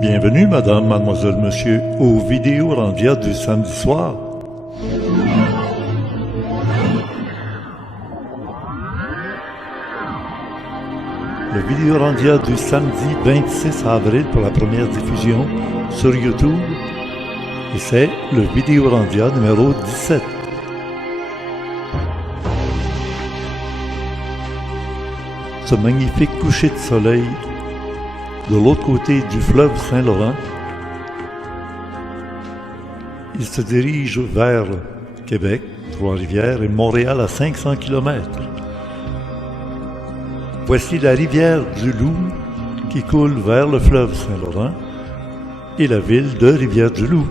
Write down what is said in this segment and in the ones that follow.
Bienvenue, madame, mademoiselle, monsieur, aux vidéos Randia du samedi soir. Le vidéo Randia du samedi 26 avril pour la première diffusion sur YouTube. Et c'est le vidéo Randia numéro 17. Ce magnifique coucher de soleil de l'autre côté du fleuve Saint-Laurent, il se dirige vers Québec, Trois-Rivières et Montréal à 500 km. Voici la rivière du Loup qui coule vers le fleuve Saint-Laurent et la ville de Rivière-du-Loup.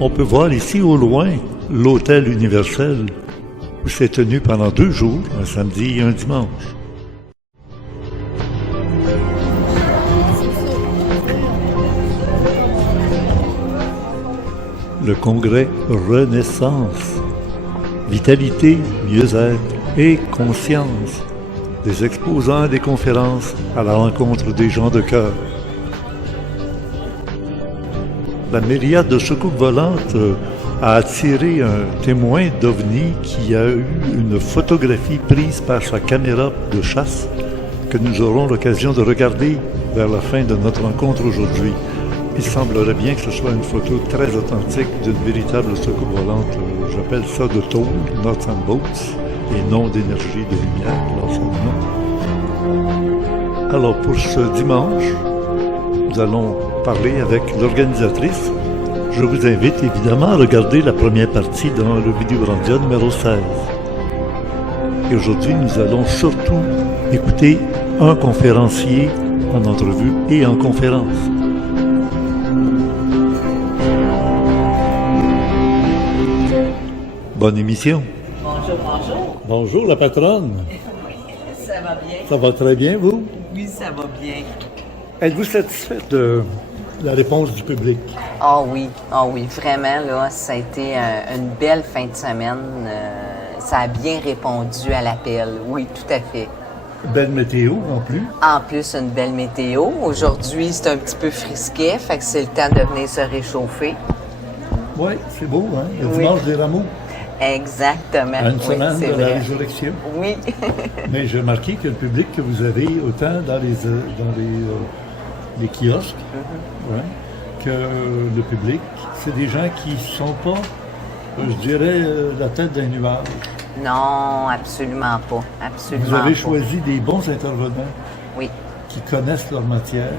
On peut voir ici au loin l'hôtel universel où s'est tenu pendant 2 jours, un samedi et un dimanche. Le congrès Renaissance, vitalité, mieux-être et conscience, des exposants et des conférences à la rencontre des gens de cœur. La myriade de soucoupes volantes a attiré un témoin d'OVNI qui a eu une photographie prise par sa caméra de chasse que nous aurons l'occasion de regarder vers la fin de notre rencontre aujourd'hui. Il semblerait bien que ce soit une photo très authentique d'une véritable soucoupe volante. J'appelle ça de tôle, Nuts and Bolts, et non d'énergie de lumière, l'enseignement. Alors pour ce dimanche, nous allons parler avec l'organisatrice. Je vous invite évidemment à regarder la première partie dans le vidéo Randia numéro 16. Et aujourd'hui, nous allons surtout écouter un conférencier en entrevue et en conférence. Bonne émission. Bonjour, bonjour. Bonjour la patronne. Oui, ça va bien? Ça va très bien, vous? Oui, ça va bien. Êtes-vous satisfaite de la réponse du public? Ah oui, vraiment, là, ça a été une belle fin de semaine. Ça a bien répondu à l'appel, oui, tout à fait. Belle météo en plus. En plus, une belle météo. Aujourd'hui, c'est un petit peu frisquet, fait que c'est le temps de venir se réchauffer. Oui, c'est beau, hein? Le Oui. dimanche des rameaux. Exactement. À une semaine oui, de vrai. la résurrection. Oui. Mais j'ai remarqué que le public que vous avez, autant dans les kiosques, ouais, que le public, c'est des gens qui ne sont pas, je dirais, la tête d'un nuage. Non, absolument pas. Absolument Vous avez pas. choisi des bons intervenants Oui, qui connaissent leur matière.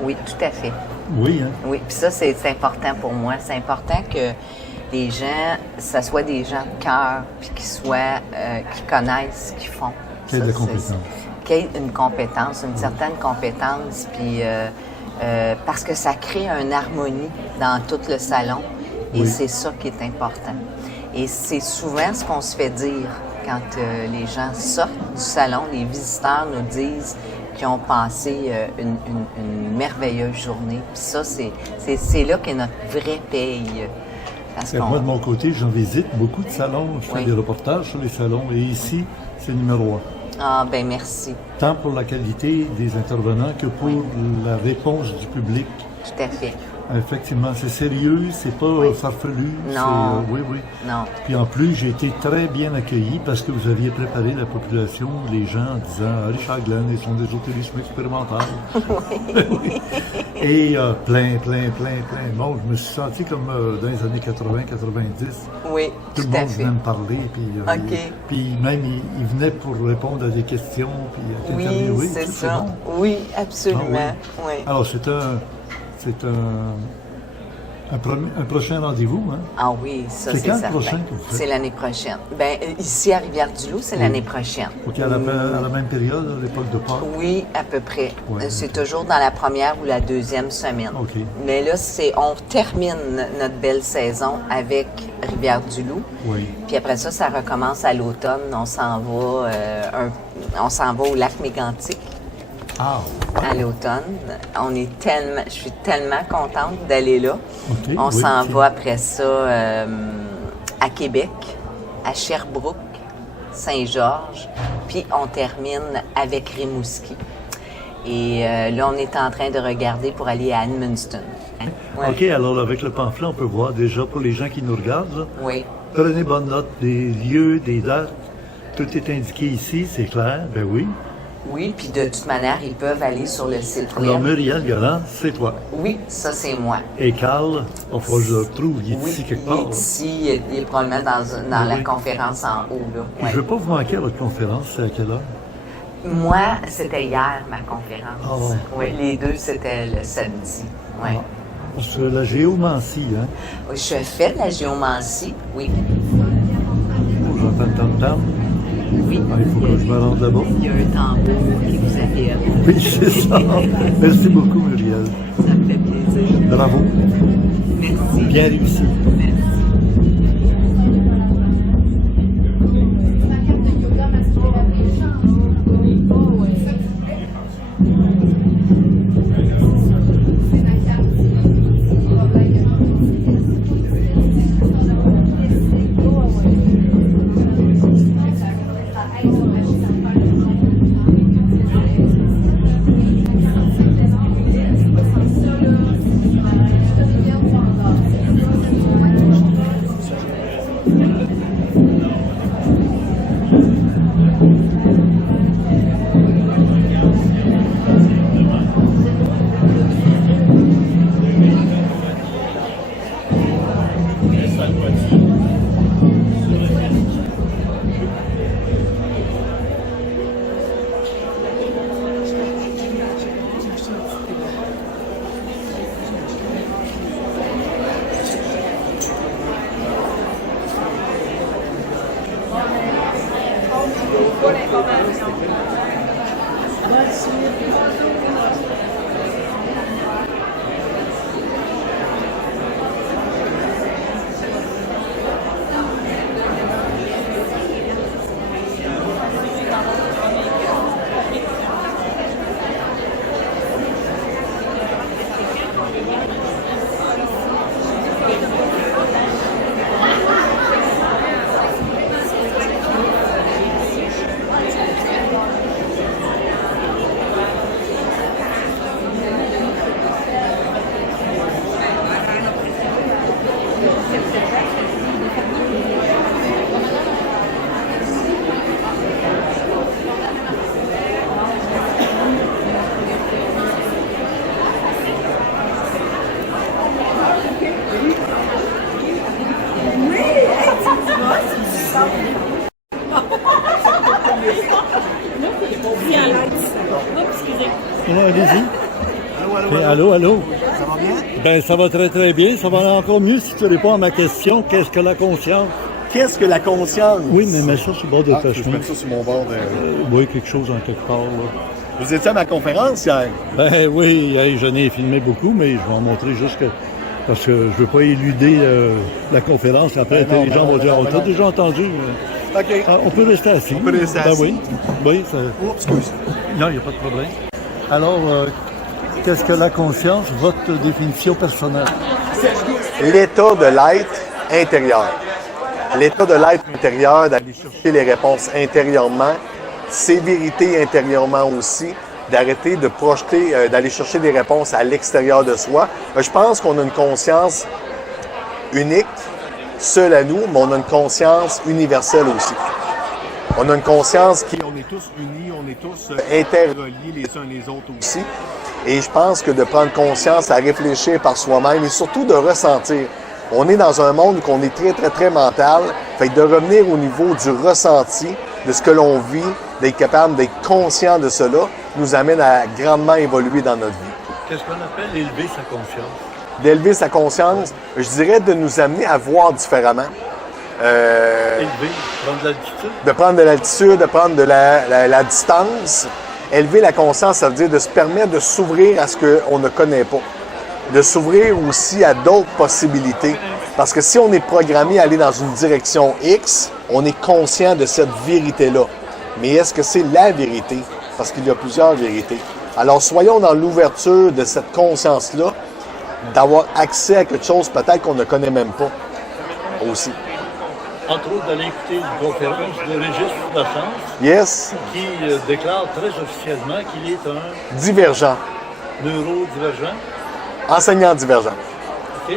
oui, tout à fait. Oui, hein? Oui, puis ça, c'est important pour moi. C'est important que les gens, ça soit des gens de cœur, puis qui connaissent ce qu'ils font. Qu'il y ait de la Ça, compétence. Qu'il y ait une compétence, une certaine compétence, puis parce que ça crée une harmonie dans tout le salon, et Oui. c'est ça qui est important. Et c'est souvent ce qu'on se fait dire quand les gens sortent du salon, les visiteurs nous disent qui ont passé une merveilleuse journée. Puis ça, c'est là qu'est notre vraie paye. Parce Et moi, de mon côté, j'en visite beaucoup de salons. Je fais Oui. des reportages sur les salons. Et ici, c'est numéro 1. Ah, ben merci. Tant pour la qualité des intervenants que pour la réponse du public. Tout à fait. Effectivement, c'est sérieux, c'est pas farfelu. Non. Oui, oui. Non. Puis en plus, j'ai été très bien accueilli parce que vous aviez préparé la population, les gens, en disant Richard Glenn et son ésotérisme expérimental. Oui. Et plein de monde. Je me suis senti comme dans les années 80-90. Oui, Tout tout le à monde fait. venait me parler. Puis, OK. puis même, il venait pour répondre à des questions. Puis à Oui, t'interviewer. c'est Tout, ça. bon. Oui, absolument. Ah oui. Alors, c'est un prochain rendez-vous, hein? Ah oui, ça C'est c'est quand le certain. prochain que vous faites? C'est l'année prochaine. Ben ici à Rivière-du-Loup, c'est l'année prochaine. OK, à la même période, à l'époque de Pâques. Oui, à peu près. Ouais, C'est ok. toujours dans la première ou la deuxième semaine. OK. Mais là, on termine notre belle saison avec Rivière-du-Loup. Oui. Puis après ça, ça recommence à l'automne. On s'en va, au lac Mégantic Ah, à l'automne. Je suis tellement contente d'aller là. OK, On oui, s'en ok. va après ça à Québec, à Sherbrooke, Saint-Georges, puis on termine avec Rimouski. Et là, on est en train de regarder pour aller à Edmundston. Ouais. OK, alors avec le pamphlet, on peut voir déjà pour les gens qui nous regardent. Là, Oui. prenez bonne note des lieux, des dates. Tout est indiqué ici, c'est clair. Ben oui. Oui, puis de toute manière, ils peuvent aller sur le site Alors, web. Muriel Galland, c'est toi. Oui, ça, c'est moi. Et Carl, enfin, je le trouve, il est Oui, ici quelque il part. est ici, il est probablement dans la Oui. conférence en haut. Là. Je ne Ouais. veux pas vous manquer à votre conférence, c'est à quelle heure? Moi, c'était hier, ma conférence. Ah ouais. Oui, les deux, c'était le samedi. Ouais. Parce que la géomancie, hein? Je fais de la géomancie, oui. Oh, j'entends le tam-tam. Oui. Ah, il faut que je me rende là-bas. Il y a un tambour qui vous appelle. Oui, c'est ça. Merci beaucoup, Muriel. Ça me fait plaisir. Bravo. Merci. Bien réussi. Merci. Non, allez-y. Allô, allô. Ça va bien? Ben, ça va très, très bien. Ça va encore mieux si tu réponds à ma question. Qu'est-ce que la conscience? Qu'est-ce que la conscience? Oui, mais mets ça sur le bord de ta je chemin. mets ça sur mon bord de... Oui, quelque chose en quelque part, là. Vous étiez à ma conférence hier? Ben oui, hey, je n'ai filmé beaucoup, mais je vais en montrer juste que... Parce que je ne veux pas éluder la conférence. Après, Ben non, les ben gens non, vont ben dire, non, on ben t'a non. déjà entendu. OK. On peut rester assis. On peut rester Ben assis. oui, oui, ça... Oups, excuse. Non, il n'y a pas de problème. Alors, qu'est-ce que la conscience? Votre définition personnelle? L'état de l'être intérieur. L'état de l'être intérieur, d'aller chercher les réponses intérieurement, ses vérités intérieurement aussi, d'arrêter de projeter, d'aller chercher des réponses à l'extérieur de soi. Je pense qu'on a une conscience unique, seule à nous, mais on a une conscience universelle aussi. On a une conscience qui... On est tous unis, on est tous interreliés les uns les autres aussi. Et je pense que de prendre conscience à réfléchir par soi-même et surtout de ressentir. On est dans un monde où on est très, très, très mental. Fait que de revenir au niveau du ressenti, de ce que l'on vit, d'être capable d'être conscient de cela, nous amène à grandement évoluer dans notre vie. Qu'est-ce qu'on appelle élever sa conscience? D'élever sa conscience, je dirais de nous amener à voir différemment. Élever, prendre de l'altitude? De prendre de l'altitude, de prendre de la distance. Élever la conscience, ça veut dire de se permettre de s'ouvrir à ce qu'on ne connaît pas. De s'ouvrir aussi à d'autres possibilités. Parce que si on est programmé à aller dans une direction X, on est conscient de cette vérité-là. Mais est-ce que c'est la vérité? Parce qu'il y a plusieurs vérités. Alors, soyons dans l'ouverture de cette conscience-là, d'avoir accès à quelque chose peut-être qu'on ne connaît même pas aussi. entre autres, d'aller écouter une conférence de Régis Lachance Yes. qui déclare très officiellement qu'il est un Divergent. neurodivergent. Enseignant divergent. OK.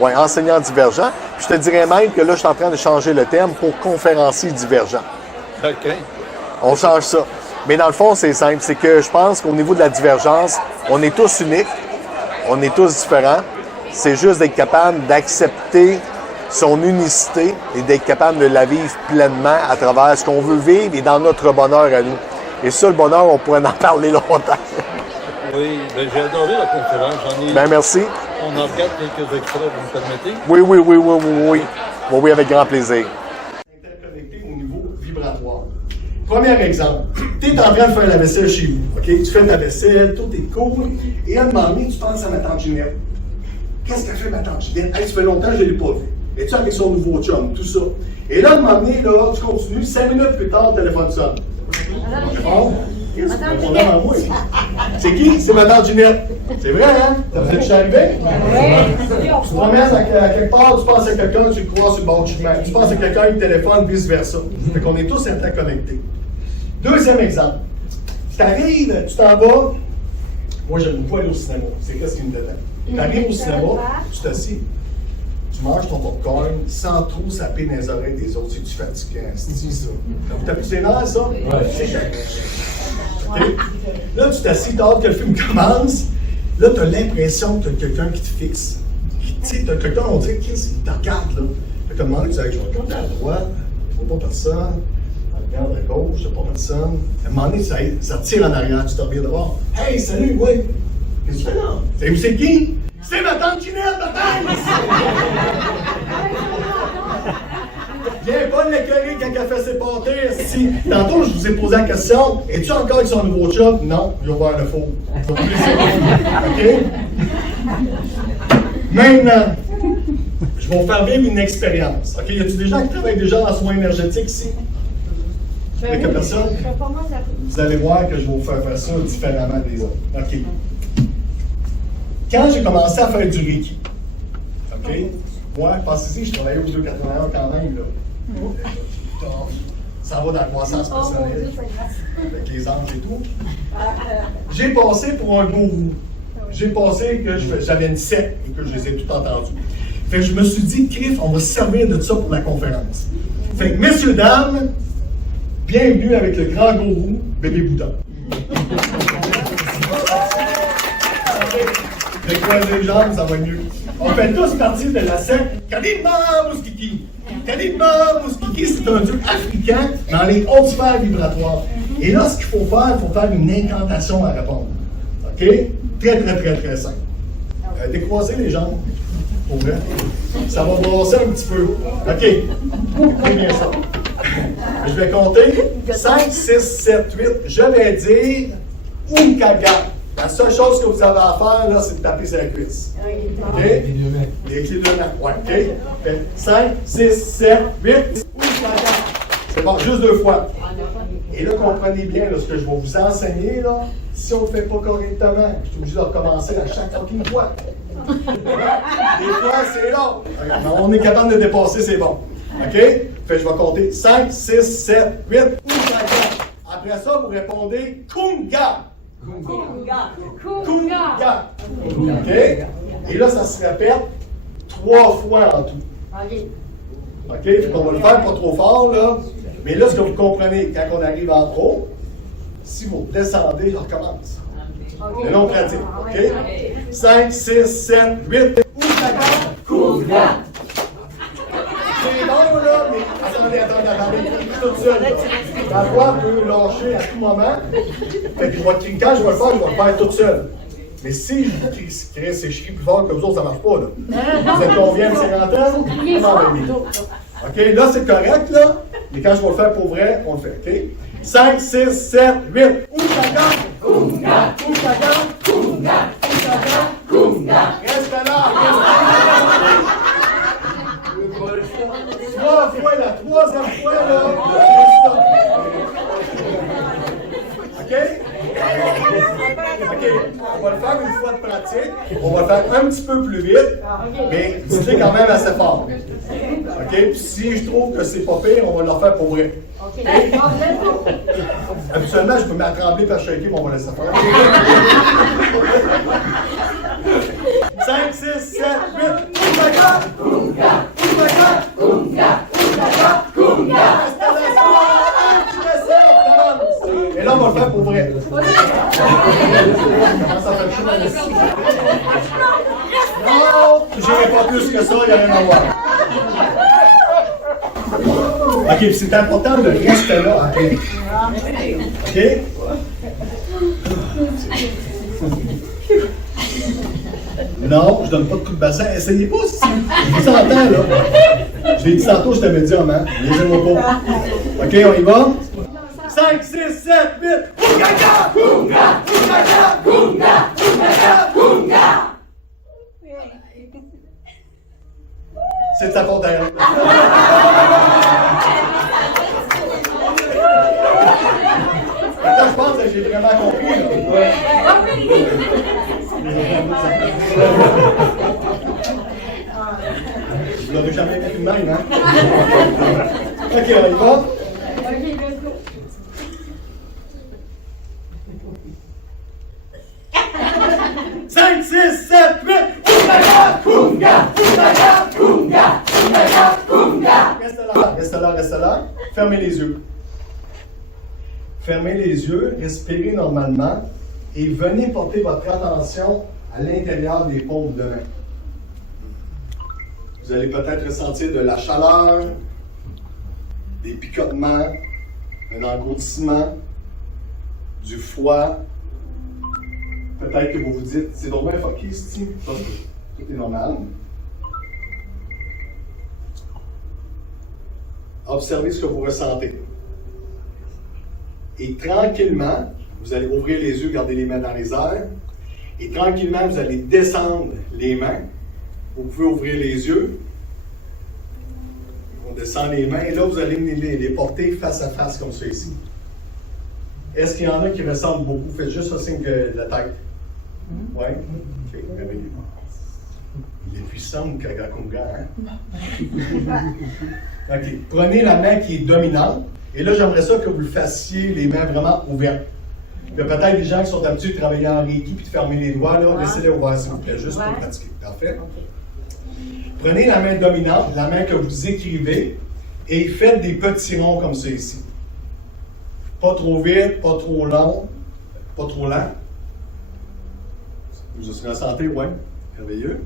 Oui, enseignant divergent. Puis je te dirais même que là, je suis en train de changer le terme pour conférencier divergent. OK. On change ça. Mais dans le fond, c'est simple. C'est que je pense qu'au niveau de la divergence, on est tous uniques, on est tous différents. C'est juste d'être capable d'accepter son unicité et d'être capable de la vivre pleinement à travers ce qu'on veut vivre et dans notre bonheur à nous. Et ça, le bonheur, on pourrait en parler longtemps. Oui, ben, j'ai adoré la conférence. J'en ai... Bien, merci. On en regarde quelques extraits, vous me permettez? Oui. Oui, oui, avec grand plaisir. Interconnecté au niveau vibratoire. Premier exemple, tu es en train de faire la vaisselle chez vous. OK? Tu fais ta vaisselle, tout est cool. Et à un moment donné, tu penses à ma tante Ginette. Qu'est-ce qu'elle fait, ma tante Ginette? Hey, ça fait longtemps que je ne l'ai pas vue. Es-tu avec son nouveau chum? Tout ça. Et là, à un moment donné, là, tu continues. 5 minutes plus tard, le téléphone sonne. Bon. C'est qui? C'est ma tante Ginette. C'est vrai, hein? Ça vous est arrivé? Oui. Tu te promènes à quelque part, tu penses à quelqu'un, tu le crois sur le bord du chemin. Tu penses à quelqu'un, il téléphone, vice-versa. Fait qu'on est tous interconnectés. Deuxième exemple. Tu arrives, tu t'en vas. Moi, j'aime beaucoup aller au cinéma. C'est qu'est-ce qui me détend. Tu arrives au cinéma, tu t'assis. Tu manges ton popcorn sans trop saper dans les oreilles des autres. C'est-tu fatiguant? C'est ça. T'as plus tes nerfs, ça? Oui. Okay. Là, tu t'assis, t'as hâte que le film commence. Là, tu as l'impression que tu as quelqu'un qui te fixe. Tu sais, tu as quelqu'un, on dirait qu'il te regarde, là. Fait que moment, tu dis, je vais regarder à droite, je vois pas personne. Je regarde à gauche, je vois pas personne. À un moment donné, ça te tire en arrière, tu te reviens de voir. Hey, salut, oui. Qu'est-ce que tu fais là? C'est qui? C'est ma tante Ginette, ma tante! Viens pas l'écœurer quand elle fait ses pâtés. Si. Tantôt, je vous ai posé la question, es-tu encore avec son nouveau chum? Non, il a ouvert le four. OK? Maintenant, je vais vous faire vivre une expérience. OK? Y a-t-il des gens qui travaillent déjà en soins énergétiques ici? Quelques personnes? Vous allez voir que je vais vous faire ça différemment des autres. OK? Quand j'ai commencé à faire du Reiki, OK? Moi, pensez-y, je travaillais au 281 quand même, là. Ça va dans la croissance personnelle, avec les anges et tout. J'ai passé pour un gourou. J'ai pensé que j'avais une secte et que je les ai tout entendus. Fait que je me suis dit, Criff, on va se servir de ça pour la conférence. Fait que, messieurs, dames, bienvenue avec le grand gourou, Bébé Bouddha. Croiser les jambes, ça va mieux. On fait tous partie de la secte Kadimba Mouskiki. Kadimba Mouskiki, c'est un dieu africain dans les hautes sphères vibratoires. Et là, ce qu'il faut faire une incantation à répondre. OK? Très simple. Décroiser les jambes. Pour vrai. Ça va brasser un petit peu. OK. Très bien ça. Je vais compter 5, 6, 7, 8. Je vais dire Umkaga. La seule chose que vous avez à faire, là, c'est de taper sur la cuisse. OK? Avec les deux mains. Ouais, OK? Fait 5, 6, 7, 8. C'est bon, juste 2 fois. Et là, comprenez bien là, ce que je vais vous enseigner, là. Si on ne le fait pas correctement, je suis obligé de recommencer à chaque fucking fois. Des fois, c'est long. On est capable de dépasser, c'est bon. OK? Fait que je vais compter 5, 6, 7, 8. Après ça, vous répondez Kunga. Kunga. OK? Et là, ça se répète 3 fois en tout. OK? Fait qu'on va le faire pas trop fort, là. Mais là, ce que vous comprenez, quand on arrive en haut, si vous descendez, je recommence. Et là, on pratique. OK? 5, 6, 7, 8. Kunga. C'est bon, là, mais attendez. Tout seul, là. La voix peut lâcher à tout moment. Fait que quand je vais le faire toute seule. Mais si je crie plus fort que vous autres, ça ne marche pas, là. Vous êtes combien, c'est rentable? OK, là, c'est correct, là. Mais quand je vais le faire pour vrai, on le fait, OK? 5, 6, 7, 8. Kunga. Reste là. 3 fois, la 3e fois, là. OK? OK. On va le faire une fois de pratique. On va le faire un petit peu plus vite. Mais dites-le quand même assez fort. OK? Puis si je trouve que c'est pas pire, on va le faire pour vrai. OK. Habituellement, je peux me mettre à trembler par shaker, mais on va laisser faire. 5, 6, 7, 8. Et là, on va le faire pour vrai. Comment ça fait chaud ici? Non, j'irai pas plus que ça, il n'y a rien à voir. OK, puis c'est important de rester là après. OK? Non, je donne pas de coup de bassin. Essayez pas si. Je vous entends, là. Je l'ai dit tantôt, je t'avais dit, maman. Laissez-moi pas. OK, on y va? 5, 6, 7, 8. Kunga! Kunga! Kunga! Kunga! Kunga! Kunga! C'est de sa faute à elle. Maintenant, je pense que j'ai vraiment compris, là. Vous l'avez jamais fait une main, hein? OK, on y va? OK, let's go. Cinq, 6, 7, 8. Kunga! Kunga! Kunga! Kunga! Kunga! Kunga! Reste là, reste là, reste là. Fermez les yeux. Fermez les yeux, respirez normalement et venez porter votre attention à l'intérieur des paumes de main. Vous allez peut-être ressentir de la chaleur, des picotements, un engourdissement, du froid. Peut-être que vous vous dites, c'est donc bien fucké, Steve. Tout est normal. Observez ce que vous ressentez. Et tranquillement, vous allez ouvrir les yeux, garder les mains dans les airs. Et tranquillement, vous allez descendre les mains. Vous pouvez ouvrir les yeux. On descend les mains. Et là, vous allez les porter face à face comme ça ici. Est-ce qu'il y en a qui ressentent beaucoup? Faites juste un signe de la tête. Oui? OK, réveillez. Il est puissant, le Kagakunga, hein? OK. Prenez la main qui est dominante. Et là, j'aimerais ça que vous le fassiez les mains vraiment ouvertes. Il y a peut-être des gens qui sont habitués de travailler en Reiki puis de fermer les doigts. Là, laissez-les ouverts, s'il vous plaît, juste pour pratiquer. Parfait? Prenez la main dominante, la main que vous écrivez, et faites des petits ronds comme ça ici. Pas trop vite, pas trop long, pas trop lent. Vous ressentez, oui? Merveilleux.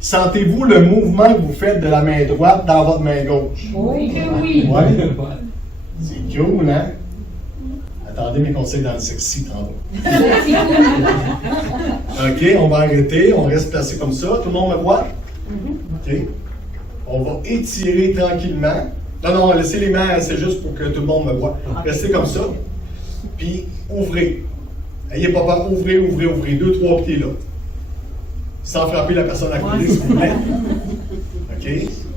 Sentez-vous le mouvement que vous faites de la main droite dans votre main gauche? Oui que oui. Oui? C'est cool, hein? Attendez mes conseils dans le sexy tantôt. OK, on va arrêter, on reste placé comme ça. Tout le monde me voit? OK. On va étirer tranquillement. Non, laissez les mains, c'est juste pour que tout le monde me voit. Restez comme ça. Puis ouvrez. N'ayez pas peur, ouvrez. 2, 3 pieds là. Sans frapper la personne à côté, s'il vous plaît. OK?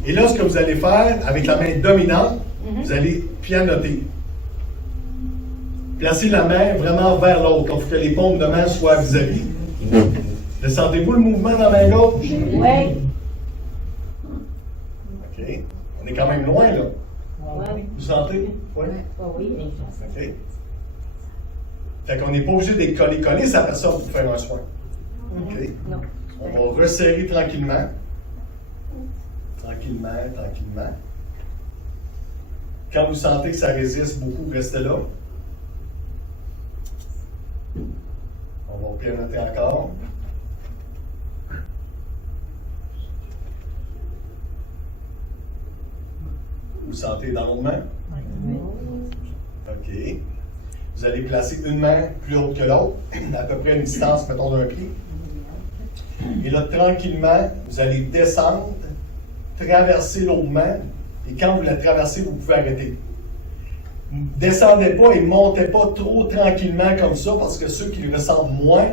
Et là, ce que vous allez faire, avec la main dominante, vous allez pianoter. Placez la main vraiment vers l'autre, pour que les paumes de main soient vis-à-vis. Sentez-vous le mouvement dans la main gauche? Oui. OK. On est quand même loin, là. Oui. Vous sentez? Oui. Oui. OK. Fait qu'on n'est pas obligé d'être collé sa personne pour faire un soin. OK. Non. On va resserrer tranquillement. Tranquillement. Quand vous sentez que ça résiste beaucoup, restez là. On va pianoter encore. Vous sentez dans l'autre main? OK. Vous allez placer une main plus haute que l'autre, à peu près une distance, mettons, d'un pied. Et là, tranquillement, vous allez descendre, traverser l'autre main, et quand vous la traversez, vous pouvez arrêter. Descendez pas et montez pas trop tranquillement comme ça, parce que ceux qui le ressentent moins,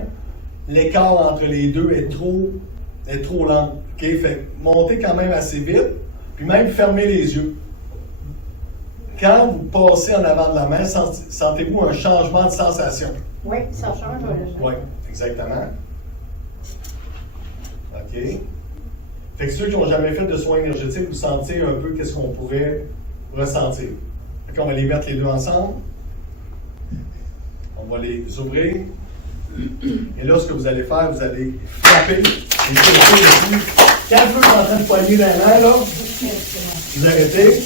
l'écart entre les deux est trop lent. Okay? Fait montez quand même assez vite, puis même fermez les yeux. Quand vous passez en avant de la main, sentez-vous un changement de sensation? Oui, ça change. Oui, exactement. OK. Fait que ceux qui n'ont jamais fait de soins énergétiques, vous sentez un peu qu'est-ce qu'on pourrait ressentir. Fait qu'on va les mettre les deux ensemble. On va les ouvrir. Et là, ce que vous allez faire, vous allez frapper et chercher ici. Quand vous êtes en train de poigner dans l'air, là, vous arrêtez.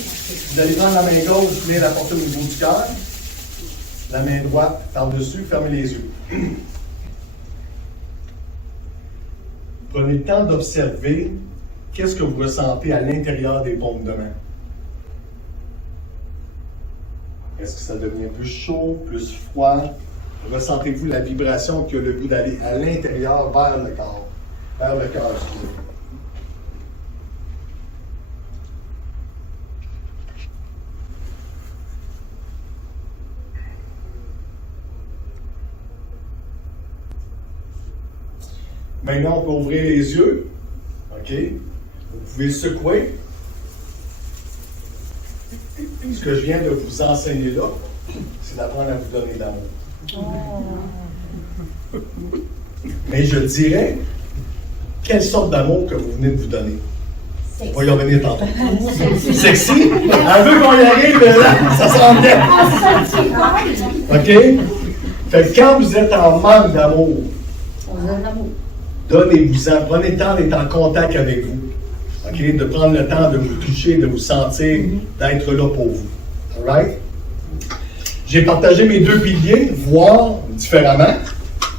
Vous allez prendre la main gauche, vous venez la porter au niveau du cœur. La main droite par-dessus, fermez les yeux. Prenez le temps d'observer qu'est-ce que vous ressentez à l'intérieur des paumes de main. Est-ce que ça devient plus chaud, plus froid? Ressentez-vous la vibration qui a le goût d'aller à l'intérieur vers le corps? Vers le cœur, excusez-moi. Maintenant, on peut ouvrir les yeux. OK? Vous pouvez secouer. Ce que je viens de vous enseigner là, c'est d'apprendre à vous donner l'amour. Mais je dirais, quelle sorte d'amour que vous venez de vous donner? On va y revenir tantôt. Sexy? Elle veut qu'on y arrive, mais là, ça s'en vient. OK? Fait que quand vous êtes en manque d'amour, donnez-vous-en, prenez le temps d'être en contact avec vous. OK? De prendre le temps de vous toucher, de vous sentir, d'être là pour vous. All right? J'ai partagé mes deux piliers, voir différemment.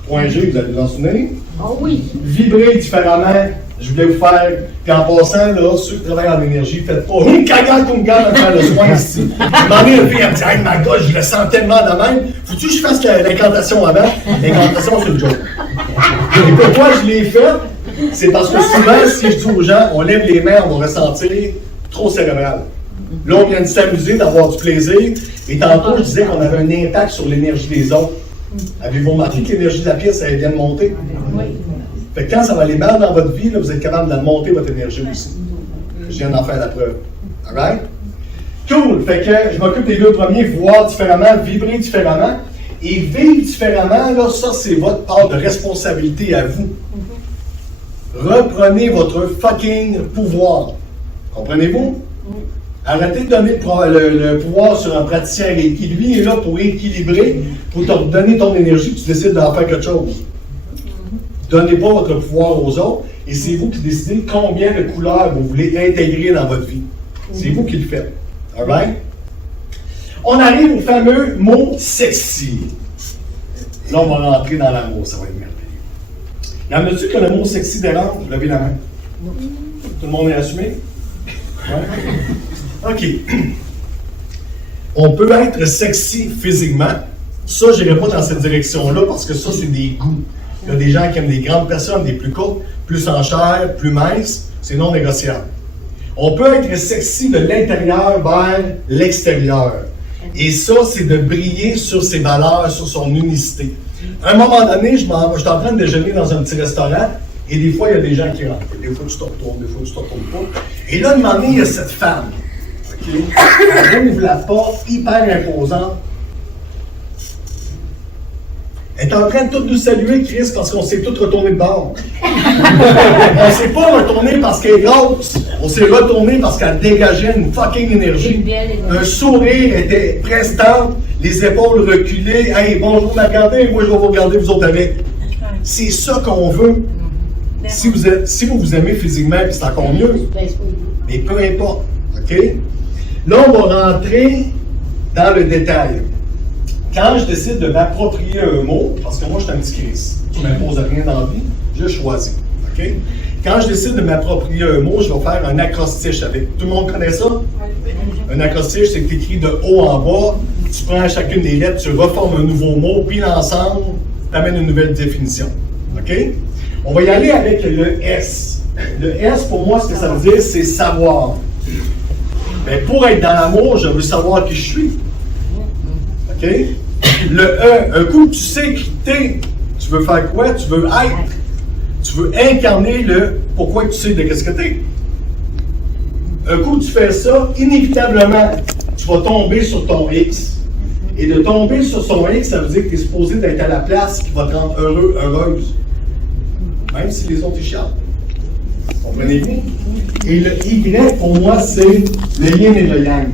Point G, vous allez vous en souvenir? Oh oui. Vibrer différemment. Je voulais vous faire, puis en passant, là, ceux qui travaillent en énergie, faites pas une cagade comme gars de faire le soin ici. Je demandais une fille, elle me dit, hey, ma gosse, je le sens tellement de même. Faut-tu que je fasse l'incantation avant? L'incantation, c'est une joke. Et pourquoi je l'ai faite? C'est parce que souvent, si je dis aux gens, on lève les mains, on va ressentir trop cérébral. Là, on vient de s'amuser, d'avoir du plaisir. Et tantôt, je disais qu'on avait un impact sur l'énergie des autres. Avez-vous remarqué que l'énergie de la pièce, elle vient de monter? Oui. Fait que quand ça va aller mal dans votre vie, là, vous êtes capable de monter votre énergie aussi. Je viens d'en faire la preuve. All right? Cool! Fait que je m'occupe des deux premiers, voir différemment, vibrer différemment. Et vivre différemment, là, ça, c'est votre part de responsabilité à vous. Reprenez votre fucking pouvoir. Comprenez-vous? Arrêtez de donner le pouvoir sur un praticien qui, lui, est là pour équilibrer, pour te donner ton énergie, tu décides d'en faire quelque chose. Donnez pas votre pouvoir aux autres, et c'est vous qui décidez combien de couleurs vous voulez intégrer dans votre vie. C'est vous qui le faites. All right? On arrive au fameux mot sexy. Là, on va rentrer dans l'amour, ça va être merveilleux. Y en a-tu que le mot sexy dérange? Levez la main. Tout le monde est assumé? Ouais. OK. On peut être sexy physiquement. Ça, je n'irai pas dans cette direction-là parce que ça, c'est des goûts. Il y a des gens qui aiment des grandes personnes, des plus courtes, plus en chair, plus minces. C'est non négociable. On peut être sexy de l'intérieur vers l'extérieur. Et ça, c'est de briller sur ses valeurs, sur son unicité. À un moment donné, je suis en train de déjeuner dans un petit restaurant et des fois, il y a des gens qui rentrent. Des fois, tu te retournes, des fois, tu te retournes pas. Et là, à un moment donné, il y a cette femme. Okay? Elle ouvre la porte, hyper imposante. Elle est en train de tout nous saluer, Chris, parce qu'on s'est tous retournés de bord. On s'est pas retourné parce qu'elle est grosse. On s'est retourné parce qu'elle dégageait une fucking énergie. Un sourire était prestant, les épaules reculées. Hey, bonjour, regardez, moi je vais vous regarder vous autres avec. C'est ça qu'on veut. Si vous aimez physiquement, c'est encore mieux. Mais peu importe. OK? Là, on va rentrer dans le détail. Quand je décide de m'approprier un mot, parce que moi, je suis un petit Chris, je ne m'impose rien dans la vie, je choisis. OK? Quand je décide de m'approprier un mot, je vais faire un acrostiche avec. Tout le monde connaît ça? Un acrostiche, c'est que tu écris de haut en bas, tu prends chacune des lettres, tu reformes un nouveau mot, puis l'ensemble, tu amènes une nouvelle définition. OK? On va y aller avec le S. Le S, pour moi, ce que ça veut dire, c'est savoir. Mais pour être dans l'amour, je veux savoir qui je suis. OK? Le E, un coup tu sais qui t'es, tu veux faire quoi? Tu veux être. Tu veux incarner le pourquoi tu sais de qu'est-ce que t'es. Un coup tu fais ça, inévitablement, tu vas tomber sur ton X. Et de tomber sur son X, ça veut dire que tu es supposé d'être à la place qui va te rendre heureux, heureuse. Même si les autres y chialent. Comprenez-vous? Et le Y, pour moi, c'est le yin et le yang.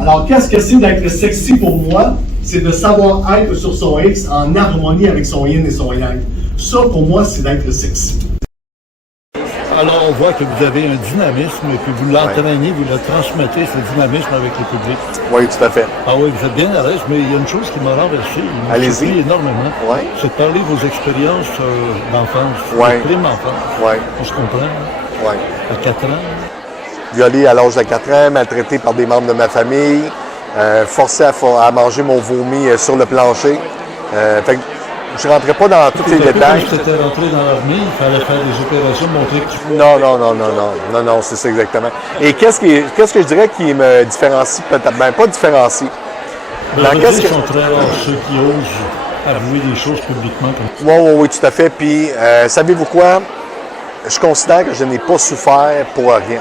Alors, qu'est-ce que c'est d'être sexy pour moi? C'est de savoir être sur son X en harmonie avec son yin et son yang. Ça, pour moi, c'est d'être sexy. Alors, on voit que vous avez un dynamisme et puis vous l'entraînez, vous le transmettez, ce dynamisme avec le public. Oui, tout à fait. Ah oui, vous êtes bien à l'aise, mais il y a une chose qui m'a renversé, il m'a Allez-y. surpris énormément. Ouais. C'est de parler de vos expériences d'enfance, Ouais. de prime enfance. Oui, On se comprend, hein? oui. À 4 ans. Violé à l'âge de 4 ans, maltraité par des membres de ma famille, forcé à manger mon vomi sur le plancher. Fait que je ne rentrais pas dans tous les détails. Quand tu étais rentré dans l'armée, il fallait faire des opérations, montrer que tu pouvais. Non, c'est ça exactement. Et qu'est-ce que je dirais qui me différencie peut-être, ben pas différencie. Les gens sont très rares, ceux qui osent avouer des choses publiquement comme ça. Oui, tout à fait. Puis, savez-vous quoi? Je considère que je n'ai pas souffert pour rien.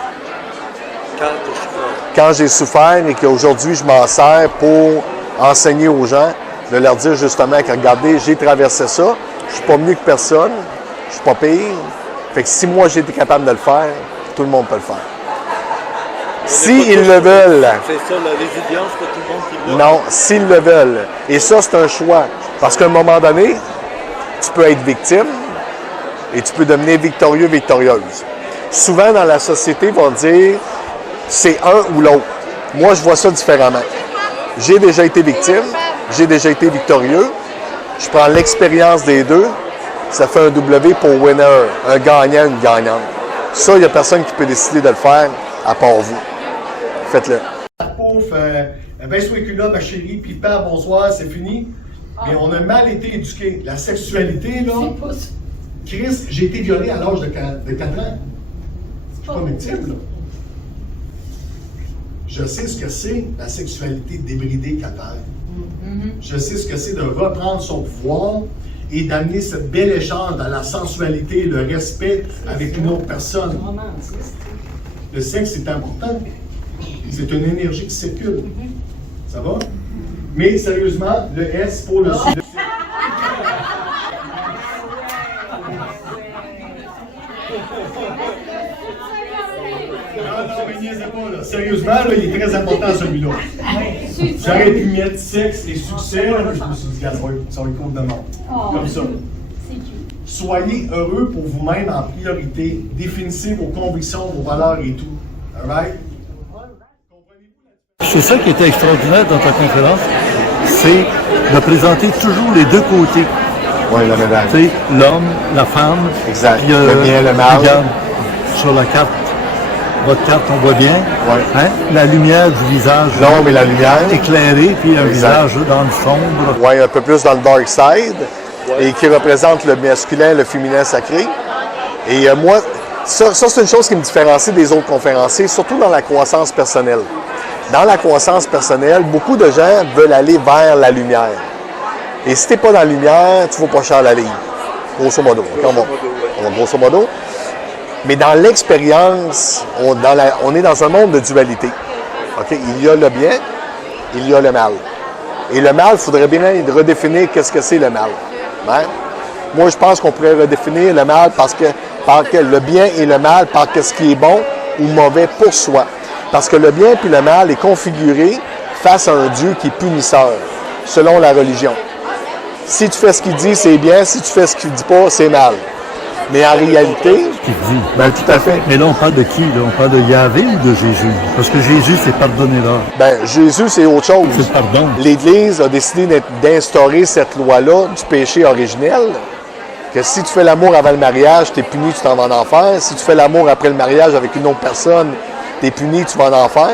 Quand j'ai souffert et qu'aujourd'hui, je m'en sers pour enseigner aux gens, de leur dire justement que, regardez, j'ai traversé ça, je suis pas mieux que personne, je suis pas pire. Fait que si moi, j'ai été capable de le faire, tout le monde peut le faire. S'ils le veulent. C'est ça, la résilience, pas tout le monde qui veut. Non, s'ils le veulent. Et ça, c'est un choix. Parce qu'à un moment donné, tu peux être victime et tu peux devenir victorieux, victorieuse. Souvent, dans la société, ils vont dire, c'est un ou l'autre. Moi, je vois ça différemment. J'ai déjà été victime, j'ai déjà été victorieux. Je prends l'expérience des deux. Ça fait un W pour winner, un gagnant, une gagnante. Ça, il n'y a personne qui peut décider de le faire à part vous. Faites-le. Pouf, baisse les culottes, ma chérie, puis père, bonsoir, c'est fini. Mais on a mal été éduqués. La sexualité, là, C'est pas ça. Chris, j'ai été violé à l'âge de 4 ans. Je suis pas victime, là. Je sais ce que c'est la sexualité débridée qu'appelle. Je sais ce que c'est de reprendre son pouvoir et d'amener cette belle échange dans la sensualité, le respect avec une autre personne. Le sexe, c'est important. C'est une énergie qui circule. Ça va? Mais sérieusement, le S pour le sujet. Non, mais niaisez pas, là. Sérieusement, là, il est très important celui-là. J'aurais pu mettre sexe et succès, là, je me suis dit, regarde, ça va être cool de monde. Comme ça. C'est cute. Soyez heureux pour vous-même en priorité. Définissez vos convictions, vos valeurs et tout. All right? C'est ça qui était extraordinaire dans ta conférence, c'est de présenter toujours les deux côtés. Oui, la médaille. Tu sais, l'homme, la femme. Exact. Puis, Le bien, le mal. Regarde, sur la carte, votre carte, on voit bien. Ouais. Hein? La lumière du visage L'ombre et la lumière. éclairé, puis un Exact. visage dans le sombre. Oui, un peu plus dans le dark side, et qui représente le masculin, le féminin sacré. Et moi, ça c'est une chose qui me différencie des autres conférenciers, surtout dans la croissance personnelle. Dans la croissance personnelle, beaucoup de gens veulent aller vers la lumière. Et si tu n'es pas dans la lumière, tu ne vas pas cher la ligne. Grosso modo. Grosso modo. Mais dans l'expérience, on est dans un monde de dualité. Okay? Il y a le bien, il y a le mal. Et le mal, il faudrait bien redéfinir qu'est-ce que c'est le mal. Hein? Moi, je pense qu'on pourrait redéfinir le mal par le bien et le mal par ce qui est bon ou mauvais pour soi. Parce que le bien puis le mal est configuré face à un Dieu qui est punisseur, selon la religion. Si tu fais ce qu'il dit, c'est bien. Si tu fais ce qu'il ne dit pas, c'est mal. Mais en réalité, Qui dit. ben, tout à fait. Mais là, on parle de qui? Là? On parle de Yahvé ou de Jésus? Parce que Jésus, c'est pardonnez-leur. Ben, Jésus, c'est autre chose. C'est le pardon. L'Église a décidé d'instaurer cette loi-là du péché originel, que si tu fais l'amour avant le mariage, tu es puni, tu t'en vas en enfer. Si tu fais l'amour après le mariage avec une autre personne, tu es puni, tu vas en enfer.